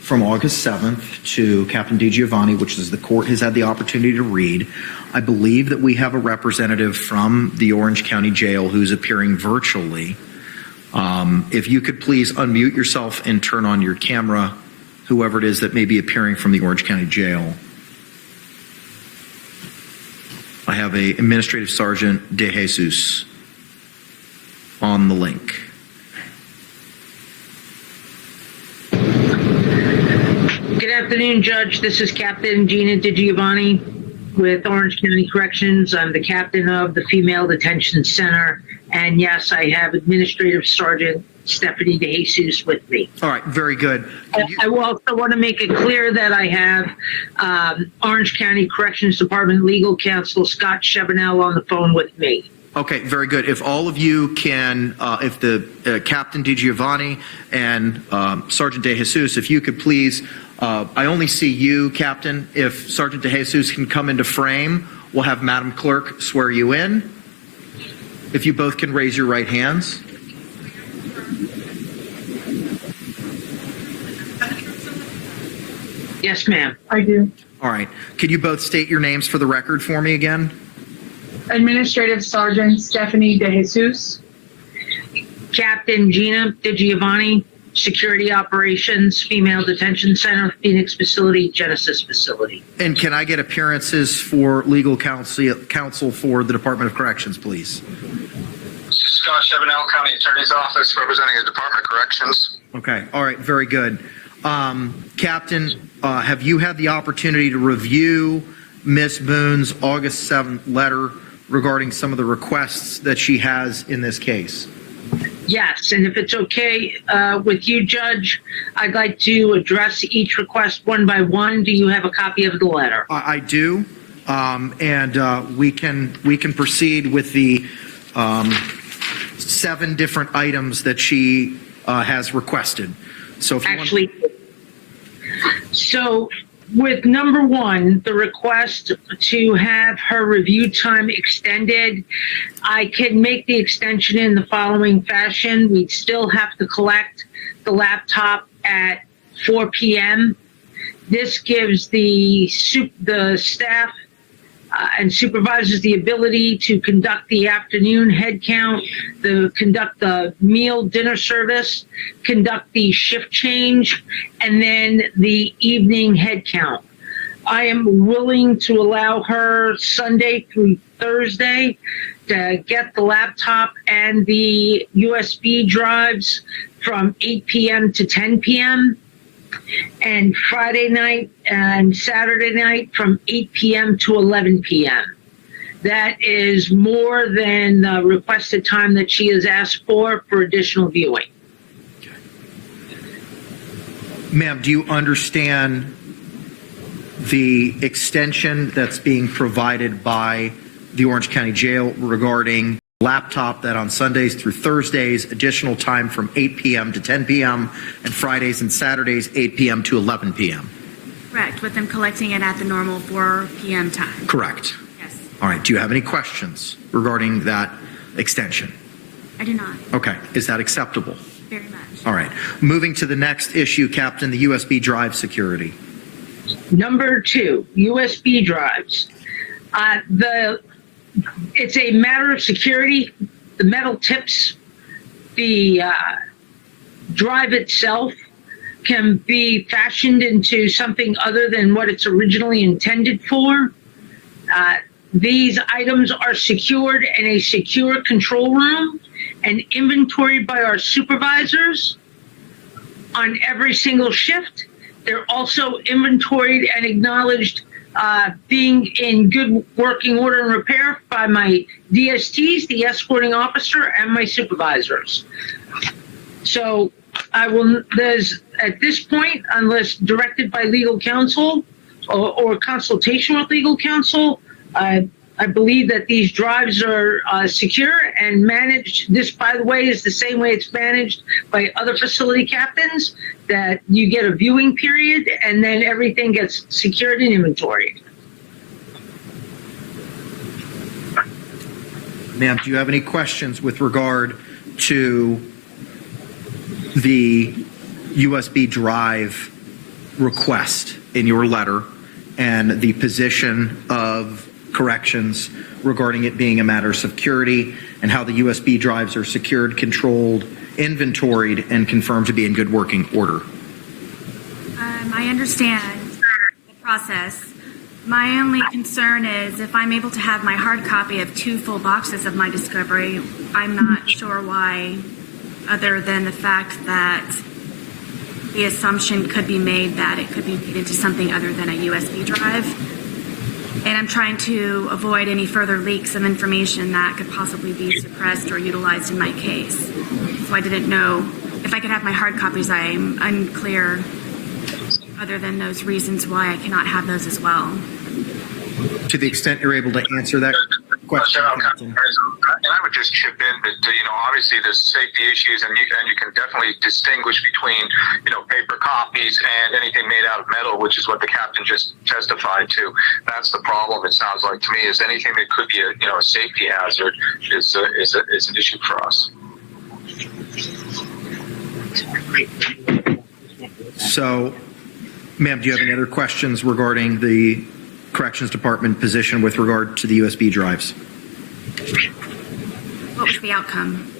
from August 7th to Captain DiGiovanni, which is the court has had the opportunity to read. I believe that we have a representative from the Orange County Jail who's appearing virtually. If you could please unmute yourself and turn on your camera, whoever it is that may be appearing from the Orange County Jail. I have a Administrative Sergeant De Jesus on the link. Good afternoon, Judge. This is Captain Gina DiGiovanni with Orange County Corrections. I'm the captain of the Female Detention Center. And yes, I have Administrative Sergeant Stephanie De Jesus with me. All right, very good. I also want to make it clear that I have Orange County Corrections Department Legal Counsel Scott Chevenel on the phone with me. Okay, very good. If all of you can, if the Captain DiGiovanni and Sergeant De Jesus, if you could please, I only see you, Captain. If Sergeant De Jesus can come into frame, we'll have Madam Clerk swear you in. If you both can raise your right hands. Yes, ma'am. I do. All right. Could you both state your names for the record for me again? Administrative Sergeant Stephanie De Jesus. Captain Gina DiGiovanni, Security Operations, Female Detention Center, Phoenix Facility, Genesis Facility. And can I get appearances for legal counsel for the Department of Corrections, please? Scott Chevenel, County Attorney's Office, representing the Department of Corrections. Okay. All right. Very good. Captain, have you had the opportunity to review Ms. Boone's August 7th letter regarding some of the requests that she has in this case? Yes, and if it's okay with you, Judge, I'd like to address each request one by one. Do you have a copy of the letter? I do, and we can proceed with the 7 different items that she has requested. So if you Actually, so with number 1, the request to have her review time extended, I can make the extension in the following fashion. We'd still have to collect the laptop at 4 p.m. This gives the staff and supervisors the ability to conduct the afternoon head count, conduct the meal dinner service, conduct the shift change, and then the evening head count. I am willing to allow her Sunday through Thursday to get the laptop and the USB drives from 8 p.m. to 10 p.m. and Friday night and Saturday night from 8 p.m. to 11 p.m. That is more than the requested time that she has asked for additional viewing. Ma'am, do you understand the extension that's being provided by the Orange County Jail regarding laptop that on Sundays through Thursdays, additional time from 8 p.m. to 10 p.m., and Fridays and Saturdays, 8 p.m. to 11 p.m.? Correct, with them collecting it at the normal 4 p.m. time. Correct. Yes, All right. Do you have any questions regarding that extension? I do not. Okay. Is that acceptable? Very much. All right. Moving to the next issue, Captain, the USB drive security. Number 2, USB drives. It's a matter of security. The metal tips, the drive itself can be fashioned into something other than what it's originally intended for. These items are secured in a secure control room and inventoried by our supervisors on every single shift. They're also inventoried and acknowledged being in good working order and repair by my DSTs, the escorting officer, and my supervisors. So there's, at this point, unless directed by legal counsel or consultation with legal counsel, I believe that these drives are secure and managed. This, by the way, is the same way it's managed by other facility captains, that you get a viewing period and then everything gets secured and inventoried. Ma'am, do you have any questions with regard to the USB drive request in your letter and the position of corrections regarding it being a matter of security and how the USB drives are secured, controlled, inventoried, and confirmed to be in good working order? I understand the process. My only concern is if I'm able to have my hard copy of 2 full boxes of my discovery, I'm not sure why, other than the fact that the assumption could be made that it could be made into something other than a USB drive. And I'm trying to avoid any further leaks of information that could possibly be suppressed or utilized in my case. So I didn't know if I could have my hard copies. I'm unclear, other than those reasons why I cannot have those as well. To the extent you're able to answer that question, Captain. And I would just chip in that, obviously there's safety issues and you can definitely distinguish between, paper copies and anything made out of metal, which is what the captain just testified to. That's the problem, it sounds like to me, is anything that could be a safety hazard is an issue for us. So, ma'am, do you have any other questions regarding the Corrections Department position with regard to the USB drives? What was the outcome?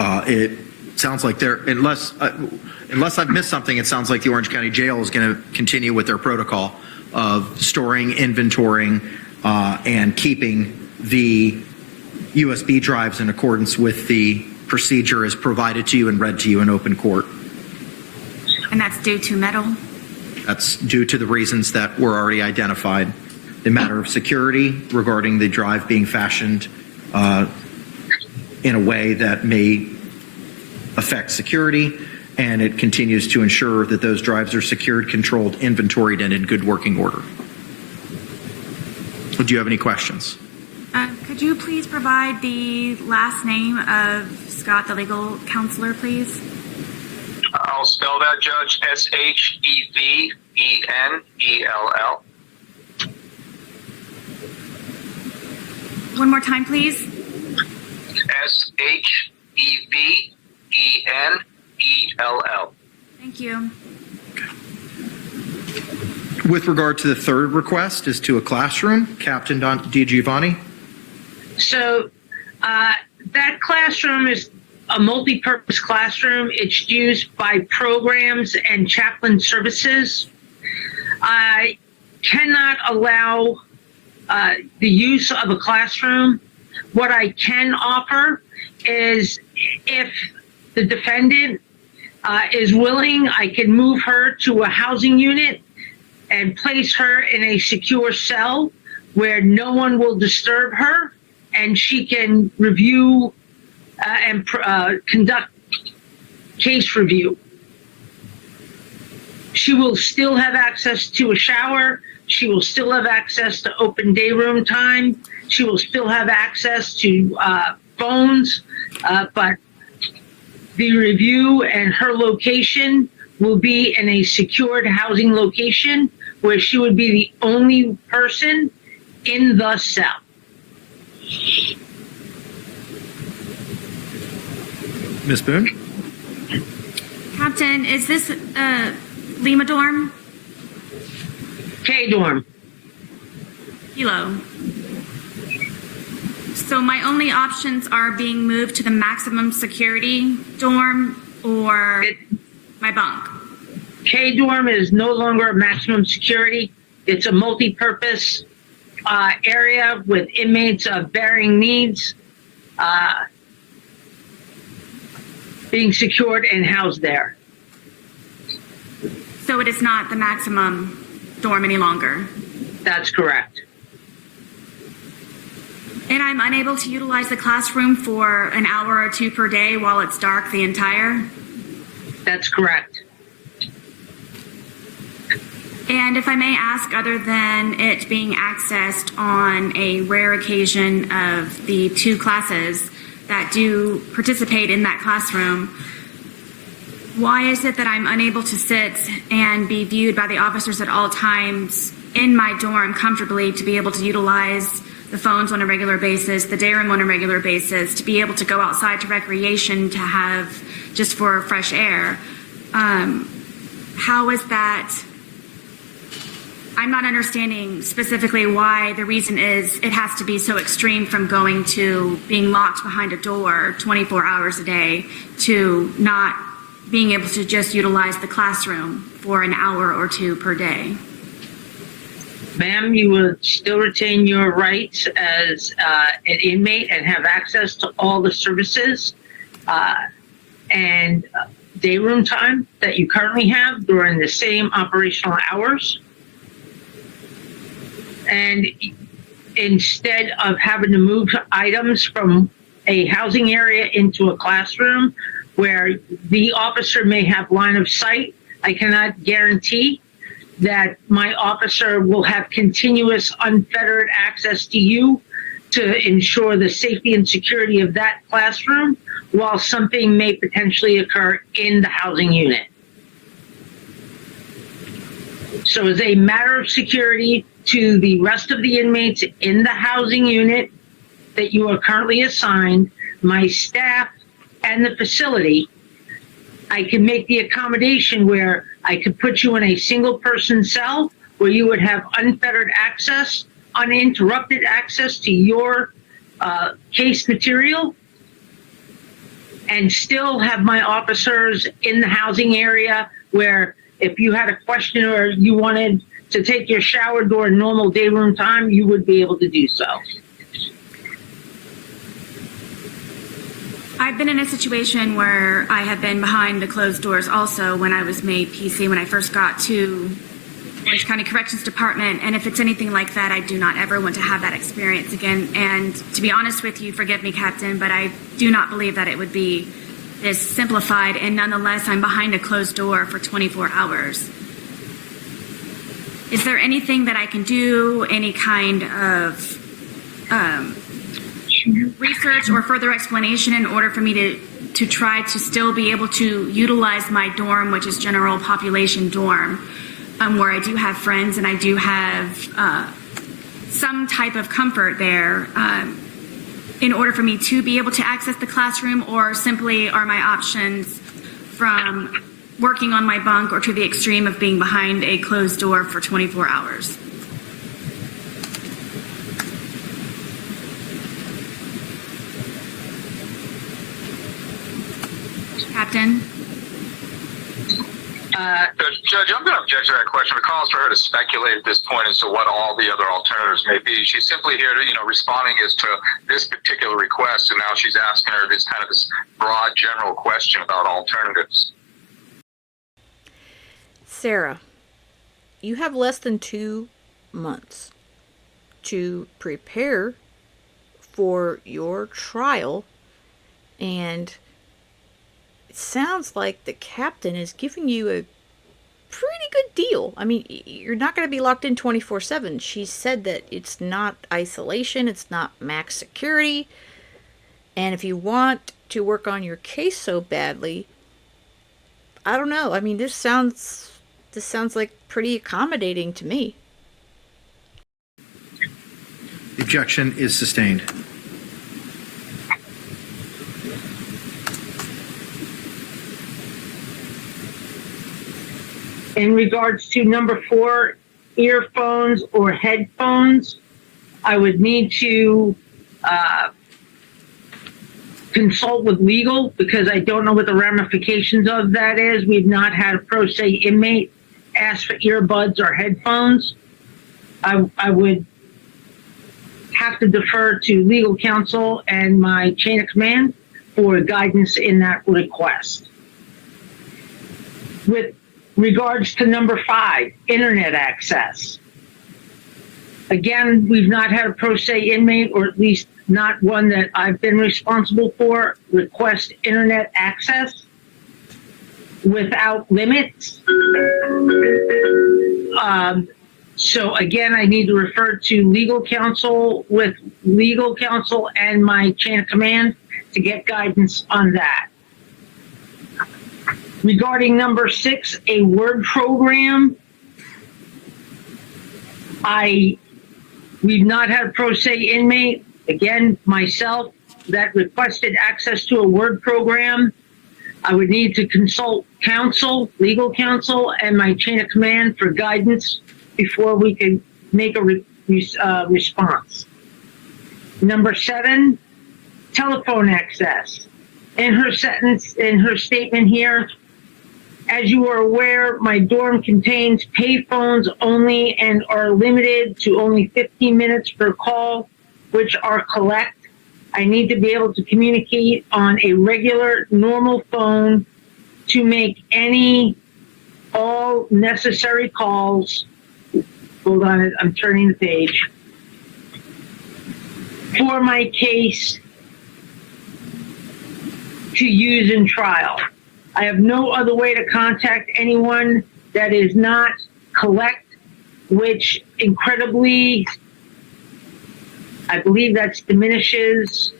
It sounds like unless I've missed something, it sounds like the Orange County Jail is going to continue with their protocol of storing, inventorying, and keeping the USB drives in accordance with the procedure as provided to you and read to you in open court. And that's due to metal? That's due to the reasons that were already identified. The matter of security regarding the drive being fashioned in a way that may affect security, and it continues to ensure that those drives are secured, controlled, inventoried, and in good working order. Do you have any questions? Could you please provide the last name of Scott, the legal counselor, please? I'll spell that, Judge. Shevenell. One more time, please. Shevenell. Thank you. With regard to the third request is to a classroom, Captain DiGiovanni. So that classroom is a multi-purpose classroom. It's used by programs and chaplain services. I cannot allow the use of a classroom. What I can offer is if the defendant is willing, I can move her to a housing unit and place her in a secure cell where no one will disturb her, and she can review and conduct case review. She will still have access to a shower. She will still have access to open day room time. She will still have access to phones, but the review and her location will be in a secured housing location where she would be the only person in the cell. Ms. Boone? Captain, is this Lima dorm? K dorm. Kilo. So my only options are being moved to the maximum security dorm or my bunk. K dorm is no longer maximum security. It's a multi-purpose area with inmates of varying needs being secured and housed there. So it is not the maximum dorm any longer. That's correct. And I'm unable to utilize the classroom for an hour or two per day while it's dark the entire. That's correct. And if I may ask, other than it being accessed on a rare occasion of the two classes that do participate in that classroom, why is it that I'm unable to sit and be viewed by the officers at all times in my dorm comfortably to be able to utilize the phones on a regular basis, the day room on a regular basis, to be able to go outside to recreation, to have just for fresh air? How is that? I'm not understanding specifically why the reason is it has to be so extreme from going to being locked behind a door 24 hours a day to not being able to just utilize the classroom for an hour or two per day. Ma'am, you will still retain your rights as an inmate and have access to all the services and day room time that you currently have during the same operational hours. And instead of having to move items from a housing area into a classroom where the officer may have line of sight, I cannot guarantee that my officer will have continuous unfettered access to you to ensure the safety and security of that classroom while something may potentially occur in the housing unit. So as a matter of security to the rest of the inmates in the housing unit that you are currently assigned, my staff and the facility, I can make the accommodation where I could put you in a single person cell where you would have unfettered access, uninterrupted access to your case material, and still have my officers in the housing area where if you had a question or you wanted to take your shower during normal day room time, you would be able to do so. I've been in a situation where I have been behind the closed doors also when I was made PC when I first got to Orange County Corrections Department, and if it's anything like that, I do not ever want to have that experience again. And to be honest with you, forgive me, Captain, but I do not believe that it would be this simplified, and nonetheless, I'm behind a closed door for 24 hours. Is there anything that I can do, any kind of research or further explanation in order for me to try to still be able to utilize my dorm, which is general population dorm, where I do have friends and I do have some type of comfort there, in order for me to be able to access the classroom, or simply are my options from working on my bunk or to the extreme of being behind a closed door for 24 hours? Captain? Judge, I'm going to object to that question. The call is for her to speculate at this point as to what all the other alternatives may be. She's simply here to, responding as to this particular request, and now she's asking her this kind of this broad, general question about alternatives. Sarah, you have less than 2 months to prepare for your trial, and it sounds like the captain is giving you a pretty good deal. I mean, you're not going to be locked in 24/7. She said that it's not isolation, it's not max security, and if you want to work on your case so badly, I don't know. I mean, this sounds This sounds like pretty accommodating to me. The objection is sustained. In regards to number 4, earphones or headphones, I would need to consult with legal because I don't know what the ramifications of that is. We've not had a pro se inmate ask for earbuds or headphones. I would have to defer to legal counsel and my chain of command for guidance in that request. With regards to number 5, internet access. Again, we've not had a pro se inmate, or at least not one that I've been responsible for, request internet access without limits. So again, I need to refer to legal counsel with legal counsel and my chain of command to get guidance on that. Regarding number 6, a word program, we've not had a pro se inmate, again, myself, that requested access to a word program. I would need to consult counsel, legal counsel, and my chain of command for guidance before we can make a response. Number 7, telephone access. In her statement here, as you are aware, my dorm contains payphones only and are limited to only 15 minutes per call, which are collect. I need to be able to communicate on a regular, normal phone to make all necessary calls. Hold on, I'm turning the page. For my case to use in trial. I have no other way to contact anyone that is not collect, which incredibly, I believe that's diminishes.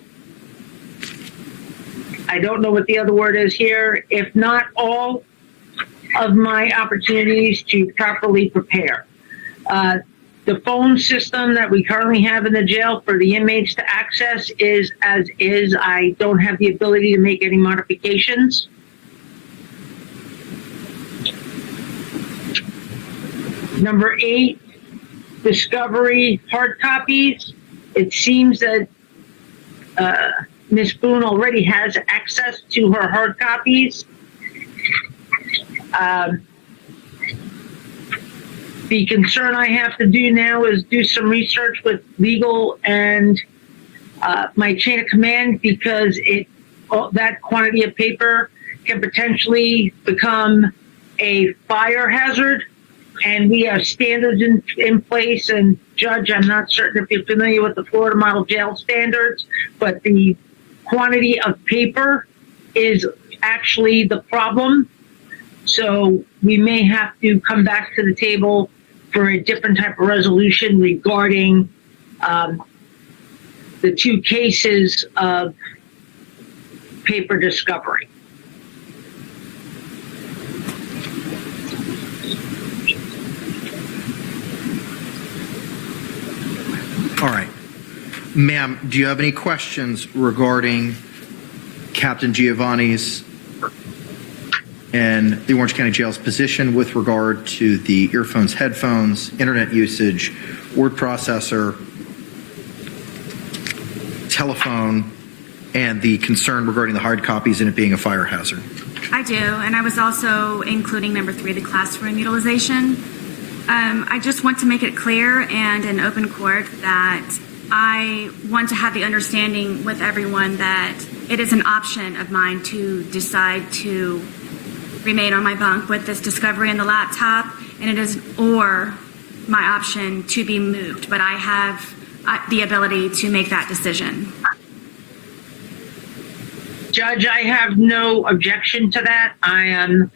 I don't know what the other word is here. If not all of my opportunities to properly prepare. The phone system that we currently have in the jail for the inmates to access is as is. I don't have the ability to make any modifications. Number 8, discovery hard copies. It seems that Ms. Boone already has access to her hard copies. The concern I have to do now is do some research with legal and my chain of command, because that quantity of paper can potentially become a fire hazard. And we have standards in place. And Judge, I'm not certain if you're familiar with the Florida Model Jail standards, but the quantity of paper is actually the problem. So we may have to come back to the table for a different type of resolution regarding the 2 cases of paper discovery. All right. Ma'am, do you have any questions regarding Captain Giovanni's and the Orange County Jail's position with regard to the earphones, headphones, internet usage, word processor, telephone, and the concern regarding the hard copies and it being a fire hazard? I do, and I was also including number 3, the classroom utilization. I just want to make it clear and in open court that I want to have the understanding with everyone that it is an option of mine to decide to remain on my bunk with this discovery in the laptop, and it is or my option to be moved, but I have the ability to make that decision. Judge, I have no objection to that. I am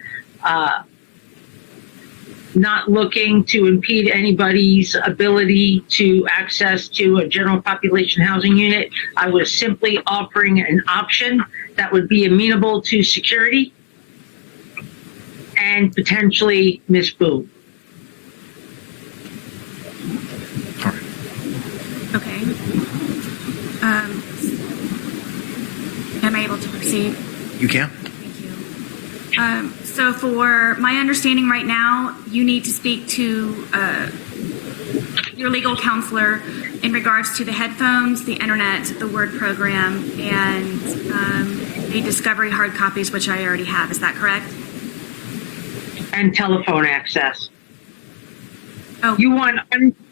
not looking to impede anybody's ability to access to a general population housing unit. I was simply offering an option that would be amenable to security and potentially Miss Boone. Okay. Am I able to proceed? You can. Thank you. So for my understanding right now, you need to speak to your legal counselor in regards to the headphones, the internet, the Word program, and the discovery hard copies, which I already have. Is that correct? And telephone access. Oh, You want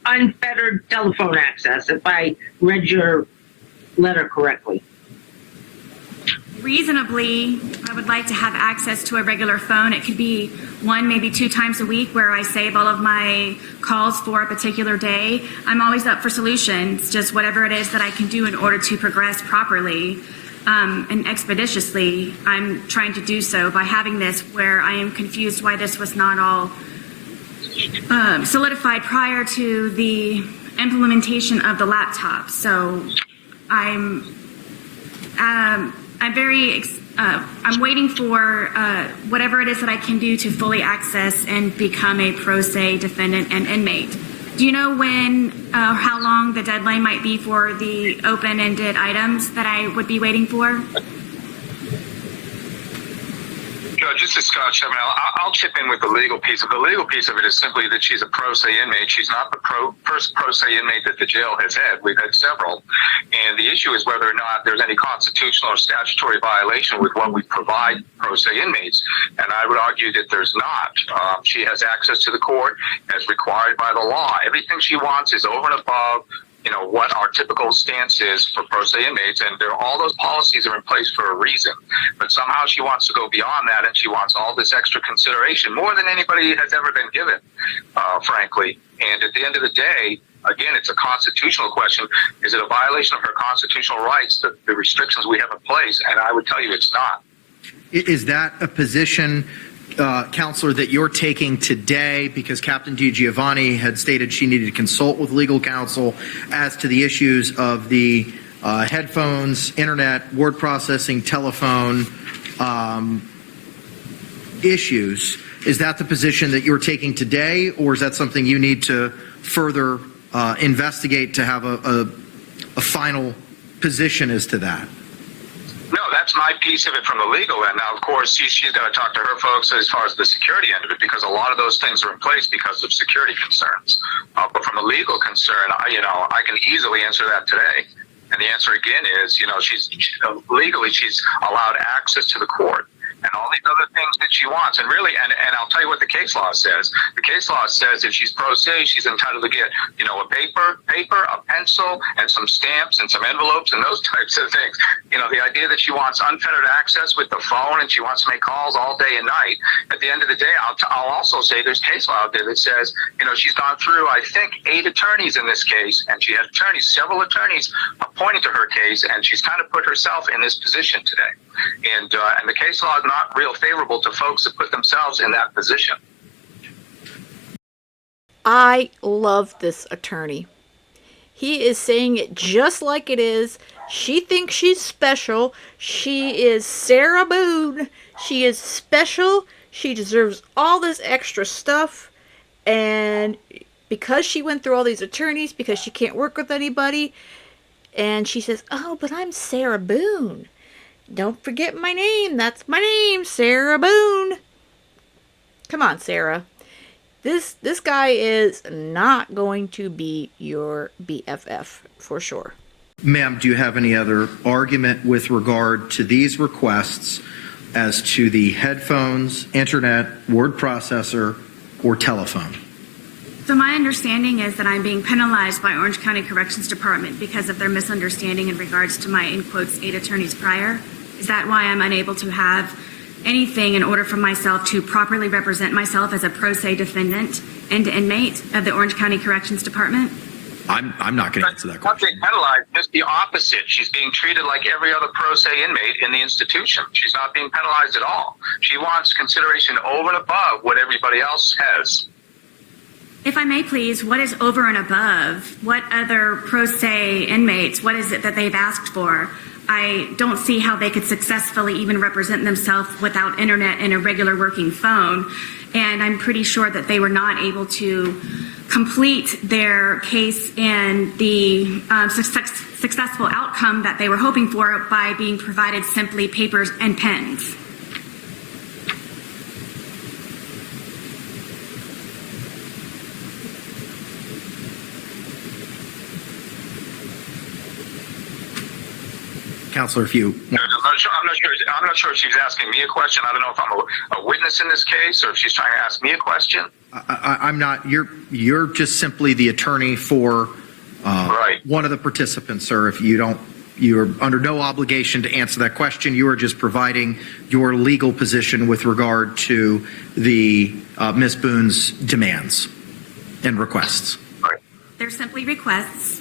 unfettered telephone access, if I read your letter correctly. reasonably, I would like to have access to a regular phone. It could be 1, maybe 2 times a week where I save all of my calls for a particular day. I'm always up for solutions, just whatever it is that I can do in order to progress properly and expeditiously. I'm trying to do so by having this where I am confused why this was not all solidified prior to the implementation of the laptop. So I'm waiting for whatever it is that I can do to fully access and become a pro se defendant and inmate. Do you know when, how long the deadline might be for the open-ended items that I would be waiting for? Judge, this is Scott Shepard. I'll chip in with the legal piece. The legal piece of it is simply that she's a pro se inmate. She's not the first pro se inmate that the jail has had. We've had several. And the issue is whether or not there's any constitutional or statutory violation with what we provide pro se inmates. And I would argue that there's not. She has access to the court as required by the law. Everything she wants is over and above what our typical stance is for pro se inmates, and all those policies are in place for a reason. But somehow she wants to go beyond that, and she wants all this extra consideration, more than anybody has ever been given, frankly. And at the end of the day, again, it's a constitutional question. Is it a violation of her constitutional rights, the restrictions we have in place? And I would tell you it's not. Is that a position, Counselor, that you're taking today, because Captain DiGiovanni had stated she needed to consult with legal counsel as to the issues of the headphones, internet, word processing, telephone issues? Is that the position that you're taking today, or is that something you need to further investigate to have a final position as to that? No, that's my piece of it from the legal end. Now, of course, she's got to talk to her folks as far as the security end of it, because a lot of those things are in place because of security concerns. But from a legal concern, I can easily answer that today. And the answer again is, she's legally she's allowed access to the court and all these other things that she wants. And really, and I'll tell you what the case law says. The case law says if she's pro se, she's entitled to get, a paper, a pencil, and some stamps and some envelopes and those types of things. The idea that she wants unfettered access with the phone and she wants to make calls all day and night. At the end of the day, I'll also say there's case law out there that says, she's gone through, I think, 8 attorneys in this case, and she had several attorneys appointed to her case, and she's kind of put herself in this position today. And the case law is not real favorable to folks that put themselves in that position. I love this attorney. He is saying it just like it is. She thinks she's special. She is Sarah Boone. She is special. She deserves all this extra stuff. And because she went through all these attorneys, because she can't work with anybody, and she says, "Oh, but I'm Sarah Boone. Don't forget my name. That's my name, Sarah Boone." Come on, Sarah. This guy is not going to be your BFF for sure. Ma'am, do you have any other argument with regard to these requests as to the headphones, internet, word processor, or telephone? So my understanding is that I'm being penalized by Orange County Corrections Department because of their misunderstanding in regards to my, in quotes, 8 attorneys prior. Is that why I'm unable to have anything in order for myself to properly represent myself as a pro se defendant and inmate of the Orange County Corrections Department? I'm not going to answer that Not question. being penalized, just the opposite. She's being treated like every other pro se inmate in the institution. She's not being penalized at all. She wants consideration over and above what everybody else has. If I may please, what is over and above? What other pro se inmates, what is it that they've asked for? I don't see how they could successfully even represent themselves without internet and a regular working phone. And I'm pretty sure that they were not able to complete their case and the successful outcome that they were hoping for by being provided simply papers and pens. Counselor, if you. I'm not sure if she's asking me a question. I don't know if I'm a witness in this case or if she's trying to ask me a question. I'm not. You're just simply the attorney for Right. one of the participants, sir. If you don't, you're under no obligation to answer that question. You are just providing your legal position with regard to the Ms. Boone's demands and requests. Right. They're simply requests.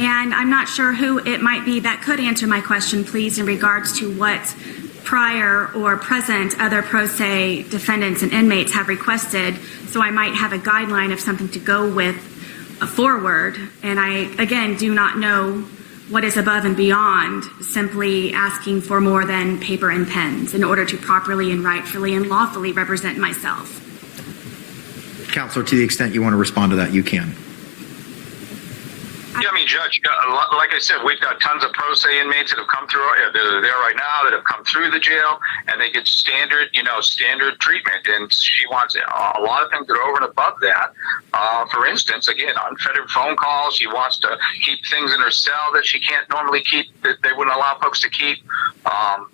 And I'm not sure who it might be that could answer my question, please, in regards to what prior or present other pro se defendants and inmates have requested. So I might have a guideline of something to go with forward. And I, again, do not know what is above and beyond simply asking for more than paper and pens in order to properly and rightfully and lawfully represent myself. Counselor, to the extent you want to respond to that, you can. Yeah, I mean, Judge, like I said, we've got tons of pro se inmates that have come through, that are there right now, that have come through the jail, and they get standard treatment. And she wants a lot of things that are over and above that. For instance, again, unfettered phone calls. She wants to keep things in her cell that she can't normally keep, that they wouldn't allow folks to keep.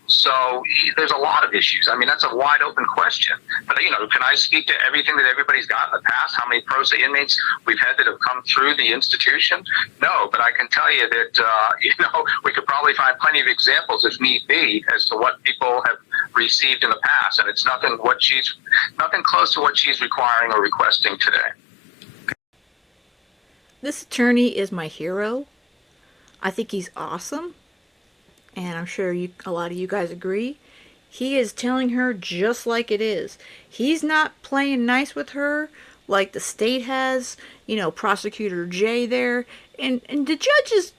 So there's a lot of issues. I mean, that's a wide open question. But, can I speak to everything that everybody's got in the past? How many pro se inmates we've had that have come through the institution? No, but I can tell you that, we could probably find plenty of examples if need be as to what people have received in the past. And it's nothing close to what she's requiring or requesting today. This attorney is my hero. I think he's awesome. And I'm sure a lot of you guys agree. He is telling her just like it is. He's not playing nice with her like the state has, Prosecutor Jay there. And the judge is,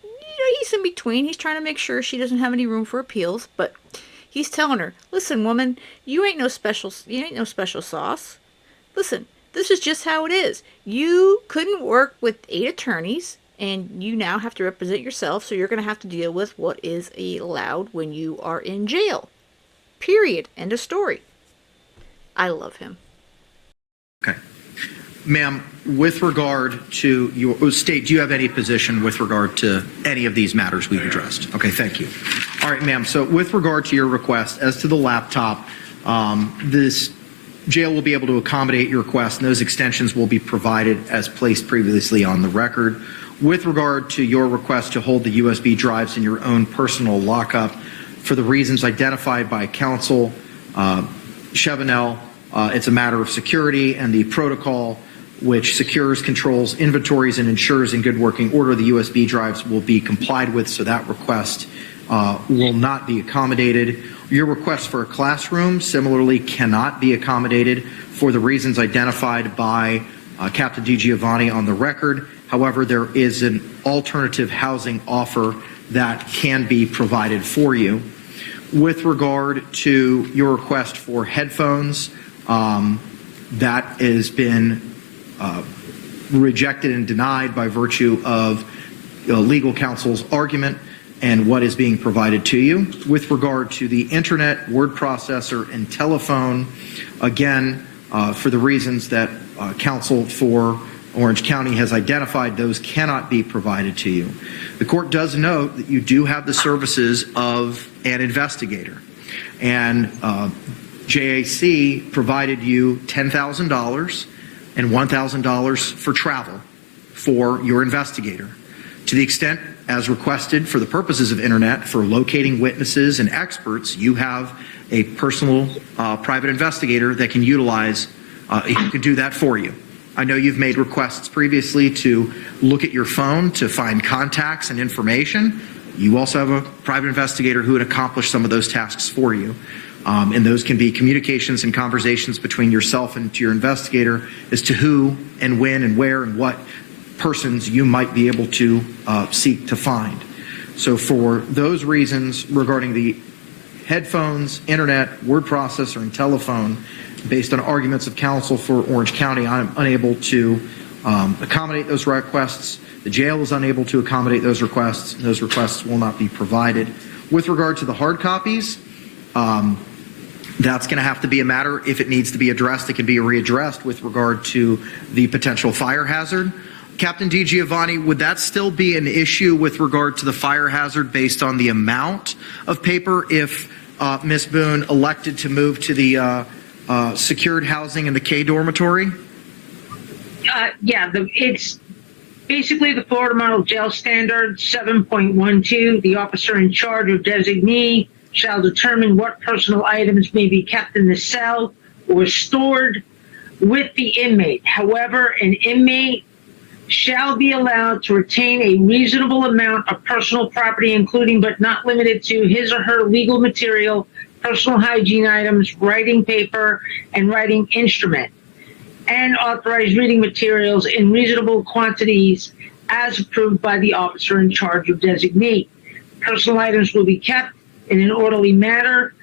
he's in between. He's trying to make sure she doesn't have any room for appeals. But he's telling her, listen, woman, you ain't no special sauce. Listen, this is just how it is. You couldn't work with 8 attorneys, and you now have to represent yourself, so you're going to have to deal with what is allowed when you are in jail. Period. End of story. I love him. Okay. Ma'am, with regard to your state, do you have any position with regard to any of these matters we've addressed? Okay, thank you. All right, ma'am. So with regard to your request, as to the laptop, this jail will be able to accommodate your request, and those extensions will be provided as placed previously on the record. With regard to your request to hold the USB drives in your own personal lockup, for the reasons identified by counsel Chevenel, it's a matter of security and the protocol which secures, controls, inventories, and ensures in good working order the USB drives will be complied with, so that request will not be accommodated. Your request for a classroom similarly cannot be accommodated for the reasons identified by Captain DiGiovanni on the record. However, there is an alternative housing offer that can be provided for you. With regard to your request for headphones, that has been rejected and denied by virtue of legal counsel's argument and what is being provided to you. With regard to the internet, word processor, and telephone, again, for the reasons that counsel for Orange County has identified, those cannot be provided to you. The court does note that you do have the services of an investigator, and JAC provided you $10,000 and $1,000 for travel for your investigator. To the extent, as requested for the purposes of internet, for locating witnesses and experts, you have a personal private investigator that can utilize, he can do that for you. I know you've made requests previously to look at your phone to find contacts and information. You also have a private investigator who would accomplish some of those tasks for you. And those can be communications and conversations between yourself and your investigator as to who and when and where and what persons you might be able to seek to find. So for those reasons regarding the headphones, internet, word processor, and telephone, based on arguments of counsel for Orange County, I'm unable to accommodate those requests. The jail is unable to accommodate those requests. Those requests will not be provided. With regard to the hard copies, that's going to have to be a matter, if it needs to be addressed, it can be readdressed with regard to the potential fire hazard. Captain DiGiovanni, would that still be an issue with regard to the fire hazard based on the amount of paper if Ms. Boone elected to move to the secured housing in the K dormitory? Yeah, it's basically the Florida Model Jail Standard 7.12. The officer in charge or designee shall determine what personal items may be kept in the cell or stored with the inmate. However, an inmate shall be allowed to retain a reasonable amount of personal property, including but not limited to his or her legal material, personal hygiene items, writing paper, and writing instrument, and authorized reading materials in reasonable quantities as approved by the officer in charge or designee. Personal items will be kept in an orderly manner.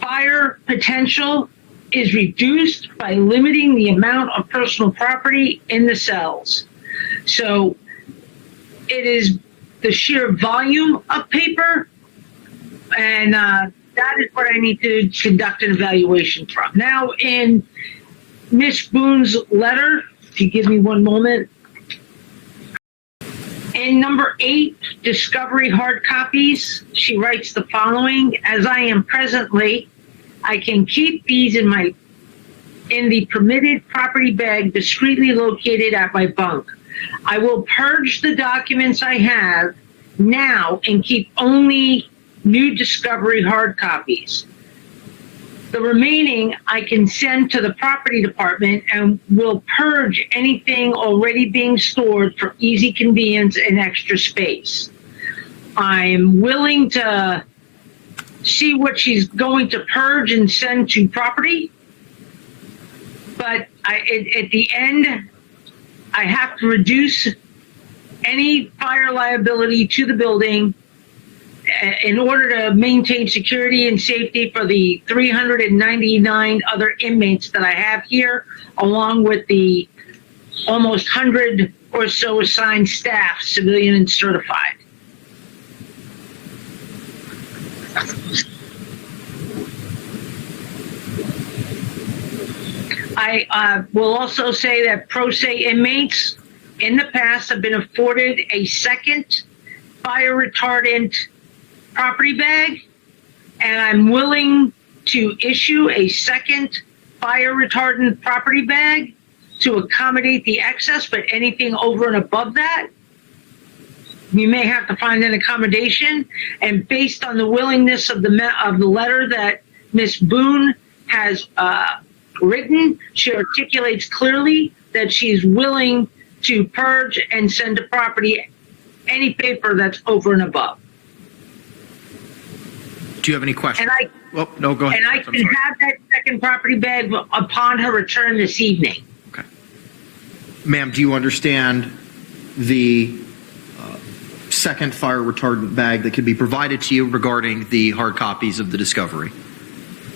Fire potential is reduced by limiting the amount of personal property in the cells. So it is the sheer volume of paper, and that is what I need to conduct an evaluation from. Now, in Ms. Boone's letter, if you give me one moment, in number 8, discovery hard copies, she writes the following: as I am presently, I can keep these in the permitted property bag discreetly located at my bunk. I will purge the documents I have now and keep only new discovery hard copies. The remaining I can send to the property department and will purge anything already being stored for easy convenience and extra space. I'm willing to see what she's going to purge and send to property, but at the end, I have to reduce any fire liability to the building in order to maintain security and safety for the 399 other inmates that I have here, along with the almost 100 or so assigned staff, civilian and certified. I will also say that pro se inmates in the past have been afforded a second fire retardant property bag, and I'm willing to issue a second fire retardant property bag to accommodate the excess, but anything over and above that, we may have to find an accommodation. And based on the willingness of the letter that Ms. Boone has written, she articulates clearly that she's willing to purge and send to property any paper that's over and above. Do you have any questions? And no, go ahead. And I can have that second property bag upon her return this evening. Okay. Ma'am, do you understand the second fire retardant bag that could be provided to you regarding the hard copies of the discovery?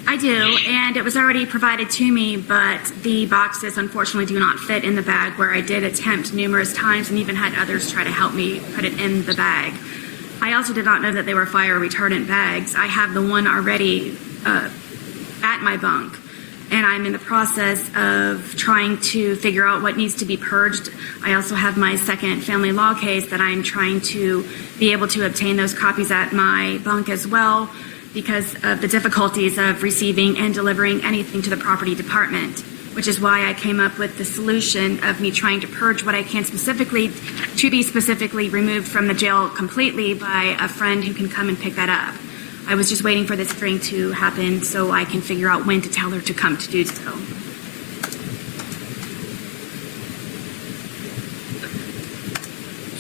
I do, and it was already provided to me, but the boxes unfortunately do not fit in the bag, where I did attempt numerous times and even had others try to help me put it in the bag. I also did not know that they were fire retardant bags. I have the one already at my bunk, and I'm in the process of trying to figure out what needs to be purged. I also have my second family law case that I'm trying to be able to obtain those copies at my bunk as well, because of the difficulties of receiving and delivering anything to the property department, which is why I came up with the solution of me trying to purge what I can specifically, to be specifically removed from the jail completely by a friend who can come and pick that up. I was just waiting for this hearing to happen so I can figure out when to tell her to come to do so.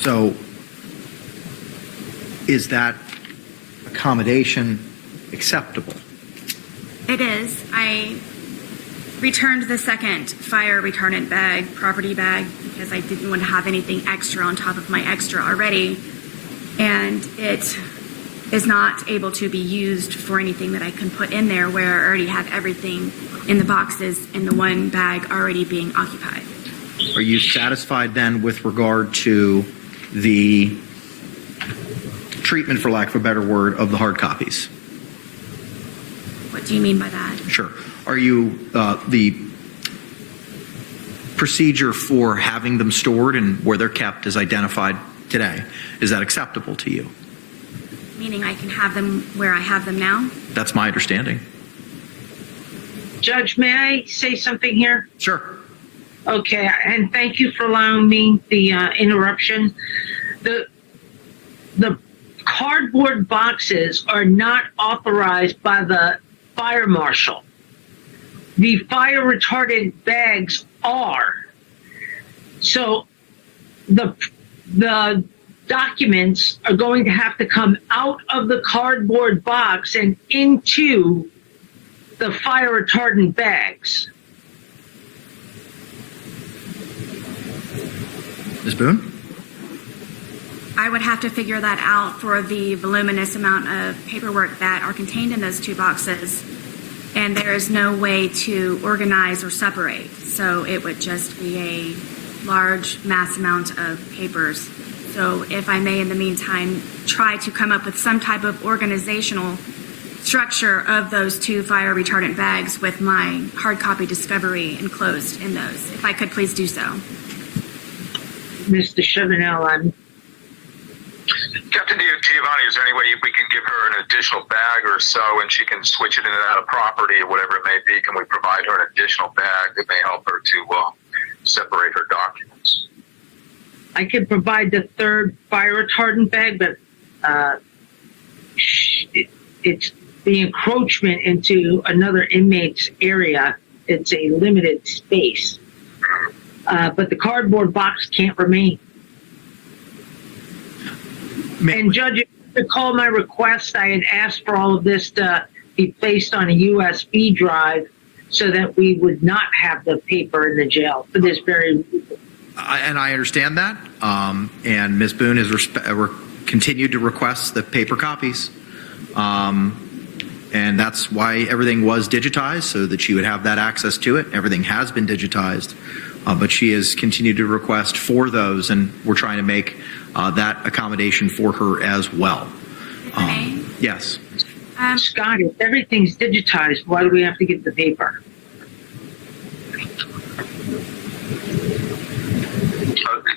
So is that accommodation acceptable? It is. I returned the second fire retardant bag, property bag, because I didn't want to have anything extra on top of my extra already. And it is not able to be used for anything that I can put in there where I already have everything in the boxes in the one bag already being occupied. Are you satisfied then with regard to the treatment, for lack of a better word, of the hard copies? What do you mean by that? Sure. Are you, the procedure for having them stored and where they're kept is identified today, is that acceptable to you? Meaning I can have them where I have them now? That's my understanding. Judge, may I say something here? Sure. Okay, and thank you for allowing me the interruption. The cardboard boxes are not authorized by the fire marshal. The fire retardant bags are. So the documents are going to have to come out of the cardboard box and into the fire retardant bags. Ms. Boone? I would have to figure that out for the voluminous amount of paperwork that are contained in those two boxes. And there is no way to organize or separate. So it would just be a large mass amount of papers. So if I may, in the meantime, try to come up with some type of organizational structure of those two fire retardant bags with my hard copy discovery enclosed in those. If I could please do so. Mr. Chevenel, Captain Giovanni, is there any way we can give her an additional bag or so and she can switch it in and out of property or whatever it may be? Can we provide her an additional bag that may help her to separate her documents? I could provide the third fire retardant bag, but it's the encroachment into another inmate's area. It's a limited space. But the cardboard box can't remain. And Judge, if you recall my request, I had asked for all of this to be placed on a USB drive so that we would not have the paper in the jail for this very reason. And I understand that. And Ms. Boone has continued to request the paper copies. And that's why everything was digitized, so that she would have that access to it. Everything has been digitized. But she has continued to request for those, and we're trying to make that accommodation for her as well. Yes. Scott, if everything's digitized, why do we have to get the paper?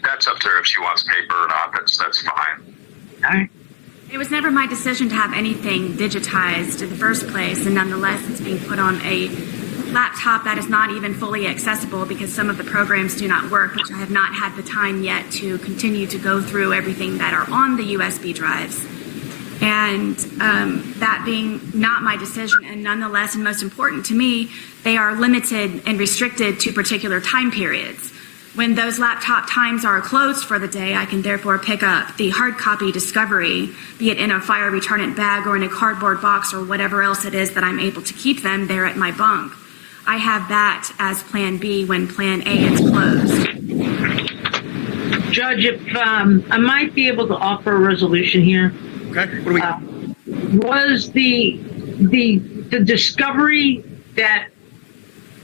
That's up to her if she wants paper or not. That's fine. All right. It was never my decision to have anything digitized in the first place, and nonetheless, it's being put on a laptop that is not even fully accessible because some of the programs do not work, which I have not had the time yet to continue to go through everything that are on the USB drives. And that being not my decision, and nonetheless, and most important to me, they are limited and restricted to particular time periods. When those laptop times are closed for the day, I can therefore pick up the hard copy discovery, be it in a fire retardant bag or in a cardboard box or whatever else it is that I'm able to keep them there at my bunk. I have that as Plan B when Plan A is closed. Judge, if I might be able to offer a resolution here. Okay. What do we got? Was the discovery that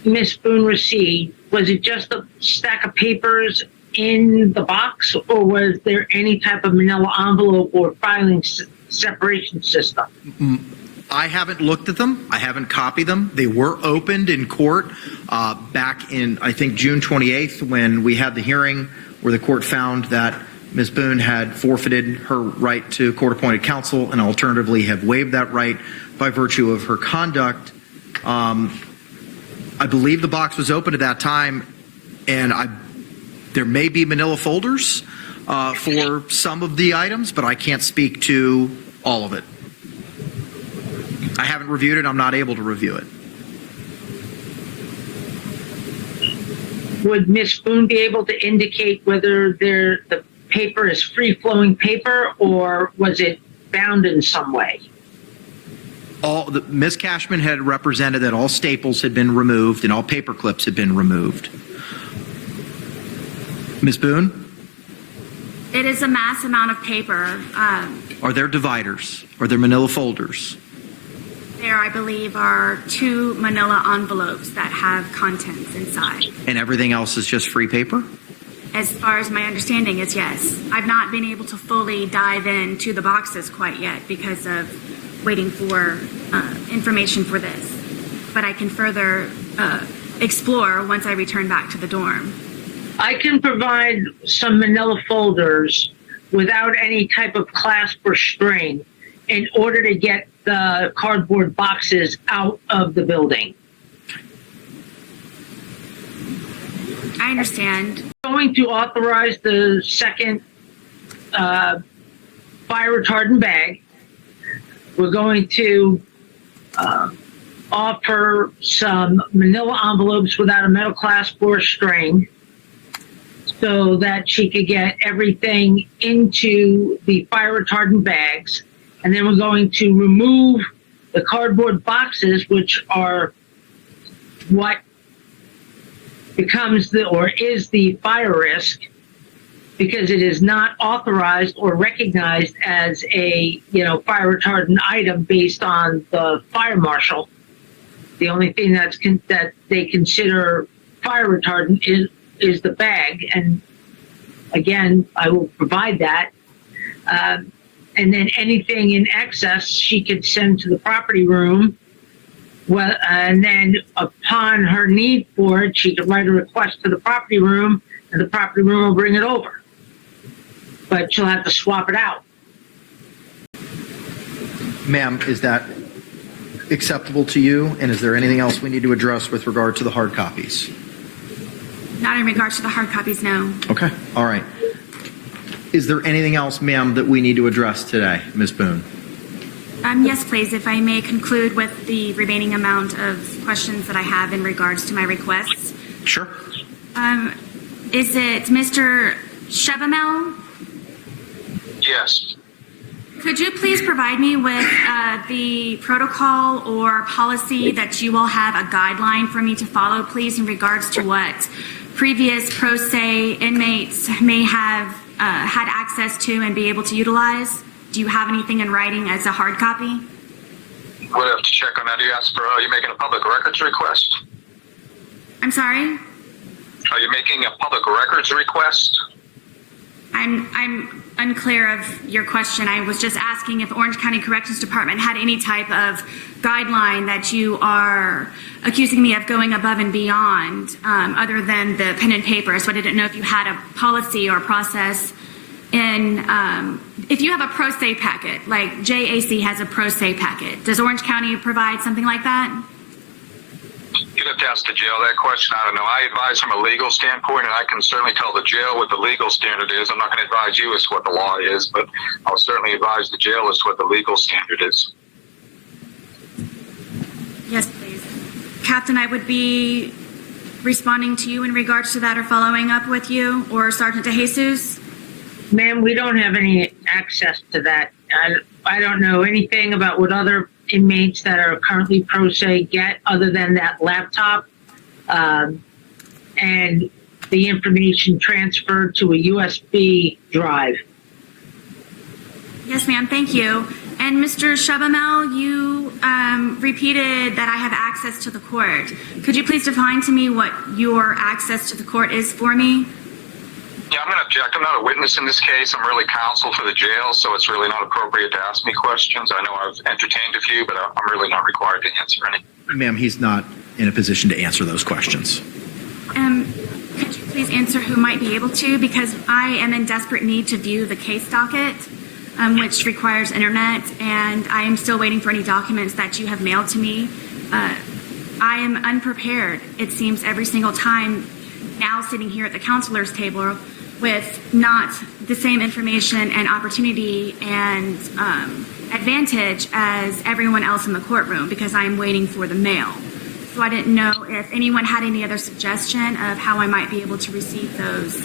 Miss Boone received, was it just a stack of papers in the box, or was there any type of manila envelope or filing separation system? I haven't looked at them. I haven't copied them. They were opened in court back in, I think, June 28th when we had the hearing where the court found that Ms. Boone had forfeited her right to court-appointed counsel and alternatively have waived that right by virtue of her conduct. I believe the box was open at that time, and there may be manila folders for some of the items, but I can't speak to all of it. I haven't reviewed it. I'm not able to review it. Would Ms. Boone be able to indicate whether the paper is free-flowing paper or was it bound in some way? Ms. Cashman had represented that all staples had been removed and all paper clips had been removed. Ms. Boone? It is a mass amount of paper. Are there dividers? Are there manila folders? There, I believe, are 2 manila envelopes that have contents inside. And everything else is just free paper? As far as my understanding is, yes. I've not been able to fully dive into the boxes quite yet because of waiting for information for this. But I can further explore once I return back to the dorm. I can provide some manila folders without any type of clasp or string in order to get the cardboard boxes out of the building. I understand. Going to authorize the second fire retardant bag. We're going to offer some manila envelopes without a metal clasp or string so that she could get everything into the fire retardant bags. And then we're going to remove the cardboard boxes, which are what becomes is the fire risk, because it is not authorized or recognized as a fire retardant item based on the fire marshal. The only thing that they consider fire retardant is the bag, and again, I will provide that. And then anything in excess she could send to the property room. Well, and then upon her need for it, she could write a request to the property room, and the property room will bring it over. But she'll have to swap it out. Ma'am, is that acceptable to you? And is there anything else we need to address with regard to the hard copies? Not in regards to the hard copies, no. Okay, all right. Is there anything else, ma'am, that we need to address today, Ms. Boone? Yes, please, if I may conclude with the remaining amount of questions that I have in regards to my requests. Sure. Is it Mr. Chevamel? Yes. Could you please provide me with the protocol or policy that you will have a guideline for me to follow, please, in regards to what previous pro se inmates may have had access to and be able to utilize? Do you have anything in writing as a hard copy? We'll have to check on that. Are you making a public records request? I'm sorry? Are you making a public records request? I'm unclear of your question. I was just asking if Orange County Corrections Department had any type of guideline that you are accusing me of going above and beyond, other than the pen and paper. So I didn't know if you had a policy or process in, if you have a pro se packet, like JAC has a pro se packet. Does Orange County provide something like that? You'd have to ask the jail that question. I don't know. I advise from a legal standpoint, and I can certainly tell the jail what the legal standard is. I'm not going to advise you as to what the law is, but I'll certainly advise the jail as to what the legal standard is. Yes, please. Captain, I would be responding to you in regards to that or following up with you, or Sergeant DeJesus. Ma'am, we don't have any access to that. I don't know anything about what other inmates that are currently pro se get other than that laptop and the information transferred to a USB drive. Yes, ma'am. Thank you. And Mr. Chevamel, you repeated that I have access to the court. Could you please define to me what your access to the court is for me? Yeah, I'm going to object. I'm not a witness in this case. I'm really counsel for the jail, so it's really not appropriate to ask me questions. I know I've entertained a few, but I'm really not required to answer any. Ma'am, he's not in a position to answer those questions. Could you please answer who might be able to? Because I am in desperate need to view the case docket, which requires internet, and I am still waiting for any documents that you have mailed to me. I am unprepared, it seems, every single time now sitting here at the counselor's table with not the same information and opportunity and advantage as everyone else in the courtroom because I am waiting for the mail. So I didn't know if anyone had any other suggestion of how I might be able to receive those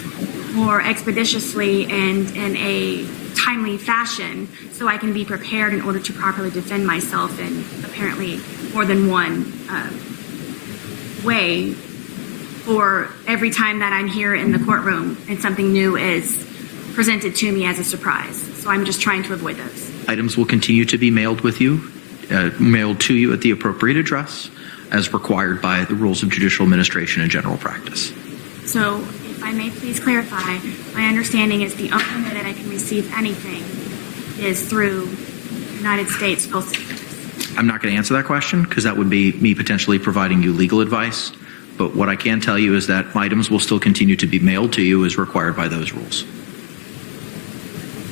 more expeditiously and in a timely fashion so I can be prepared in order to properly defend myself in apparently more than one way for every time that I'm here in the courtroom and something new is presented to me as a surprise. So I'm just trying to avoid those. Items will continue to be mailed to you at the appropriate address as required by the rules of judicial administration and general practice. So if I may please clarify, my understanding is the only way that I can receive anything is through United States Postal Service. I'm not going to answer that question because that would be me potentially providing you legal advice. But what I can tell you is that items will still continue to be mailed to you as required by those rules.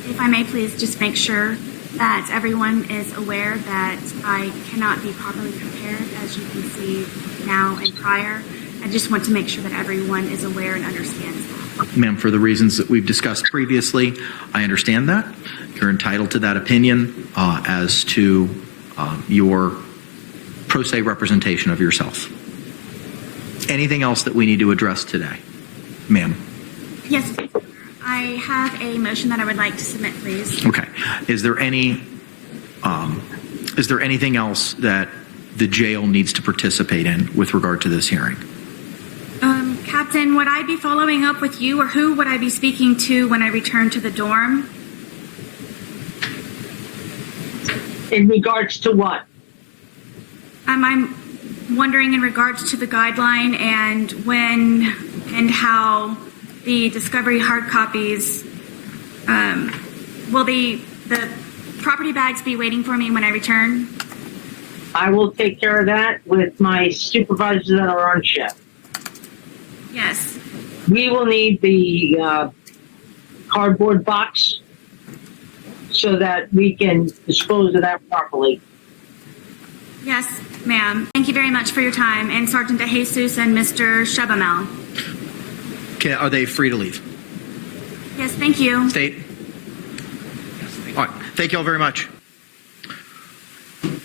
If I may please just make sure that everyone is aware that I cannot be properly prepared, as you can see now and prior. I just want to make sure that everyone is aware and understands that. Ma'am, for the reasons that we've discussed previously, I understand that. You're entitled to that opinion as to your pro se representation of yourself. Anything else that we need to address today? Ma'am? Yes, I have a motion that I would like to submit, please. Okay. Is there anything else that the jail needs to participate in with regard to this hearing? Captain, would I be following up with you, or who would I be speaking to when I return to the dorm? In regards to what? I'm wondering in regards to the guideline and when and how the discovery hard copies, will the property bags be waiting for me when I return? I will take care of that with my supervisors that are on shift. Yes. We will need the cardboard box so that we can dispose of that properly. Yes, ma'am. Thank you very much for your time. And Sergeant DeJesus and Mr. Shabamel. Okay, are they free to leave? Yes, thank you. State? All right. Thank you all very much.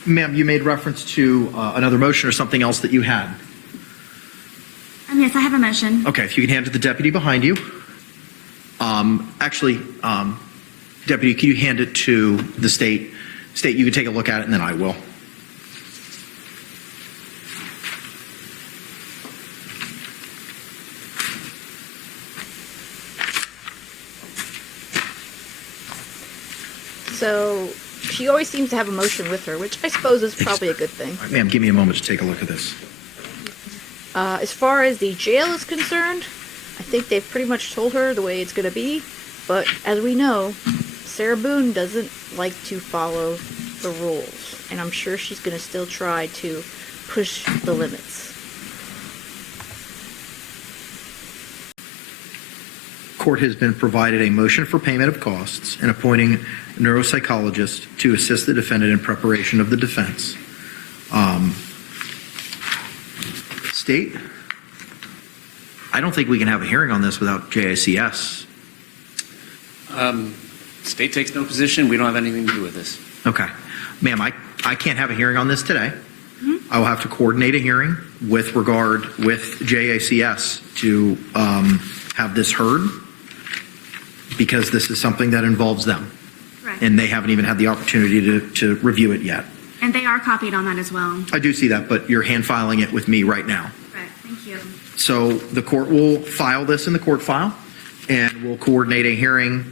Ma'am, you made reference to another motion or something else that you had. Yes, I have a motion. Okay, if you can hand it to the deputy behind you. Deputy, can you hand it to the state? State, you can take a look at it, and then I will. So she always seems to have a motion with her, which I suppose is probably a good thing. All right, ma'am, give me a moment to take a look at this. As far as the jail is concerned, I think they've pretty much told her the way it's going to be. But as we know, Sarah Boone doesn't like to follow the rules. And I'm sure she's going to still try to push the limits. Court has been provided a motion for payment of costs and appointing a neuropsychologist to assist the defendant in preparation of the defense. State, I don't think we can have a hearing on this without JICS. State takes no position. We don't have anything to do with this. Okay. Ma'am, I can't have a hearing on this today. Mm-hmm. I will have to coordinate a hearing with regard with JICS to have this heard because this is something that involves them. Correct. And they haven't even had the opportunity to review it yet. And they are copied on that as well. I do see that, but you're hand filing it with me right now. Right, thank you. So the court will file this in the court file, and we'll coordinate a hearing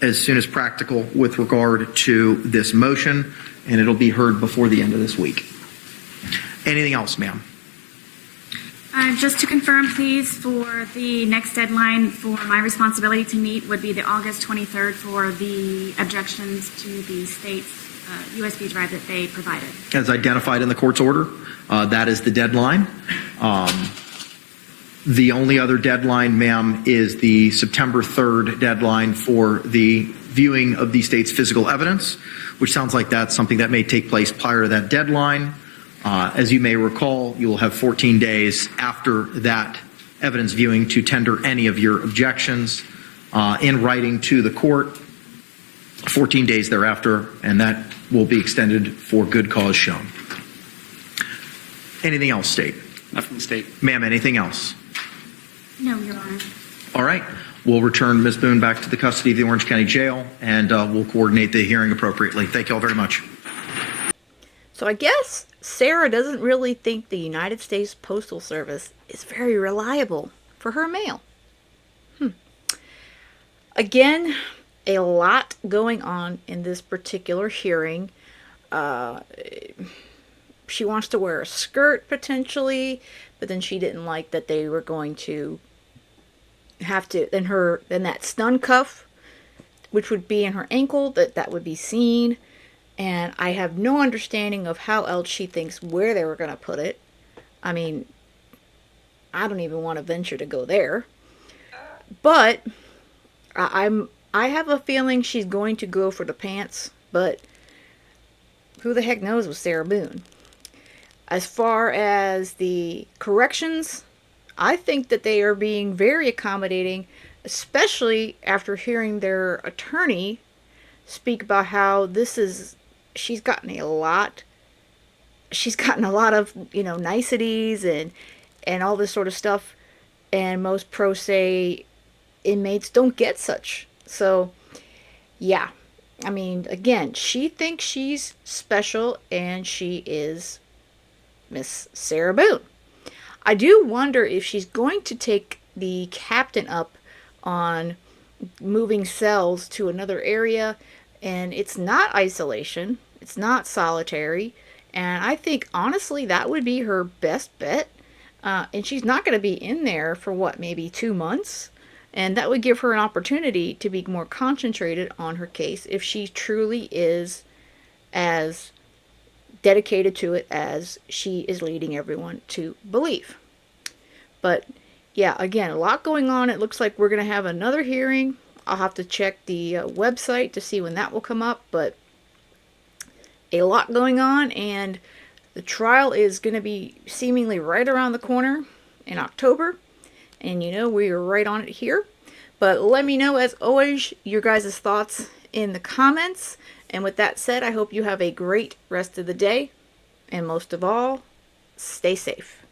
as soon as practical with regard to this motion, and it'll be heard before the end of this week. Anything else, ma'am? Just to confirm, please, for the next deadline for my responsibility to meet would be the August 23rd for the objections to the state's USB drive that they provided. As identified in the court's order, that is the deadline. The only other deadline, ma'am, is the September 3rd deadline for the viewing of the state's physical evidence, which sounds like that's something that may take place prior to that deadline. As you may recall, you will have 14 days after that evidence viewing to tender any of your objections in writing to the court, 14 days thereafter, and that will be extended for good cause shown. Anything else, State? Not from the state. Ma'am, anything else? No, Your Honor. All right. we'll return Ms. Boone back to the custody of the Orange County Jail, and we'll coordinate the hearing appropriately. Thank you all very much. So I guess Sarah doesn't really think the United States Postal Service is very reliable for her mail. Again, a lot going on in this particular hearing. She wants to wear a skirt potentially, but then she didn't like that they were going to have to, then that stun cuff, which would be in her ankle, that would be seen. And I have no understanding of how else she thinks where they were going to put it. I mean, I don't even want to venture to go there. But I have a feeling she's going to go for the pants, but who the heck knows with Sarah Boone. As far as the corrections, I think that they are being very accommodating, especially after hearing their attorney speak about how she's gotten a lot of, niceties and all this sort of stuff, and most pro se inmates don't get such. So, yeah. I mean, again, she thinks she's special, and she is Miss Sarah Boone. I do wonder if she's going to take the captain up on moving cells to another area, and it's not isolation, it's not solitary, and I think, honestly, that would be her best bet. And she's not going to be in there for, maybe 2 months? And that would give her an opportunity to be more concentrated on her case if she truly is as dedicated to it as she is leading everyone to believe. But yeah, again, a lot going on. It looks like we're going to have another hearing. I'll have to check the website to see when that will come up, but a lot going on, and the trial is going to be seemingly right around the corner in October, and we are right on it here. But let me know, as always, your guys' thoughts in the comments. And with that said, I hope you have a great rest of the day. And most of all, stay safe.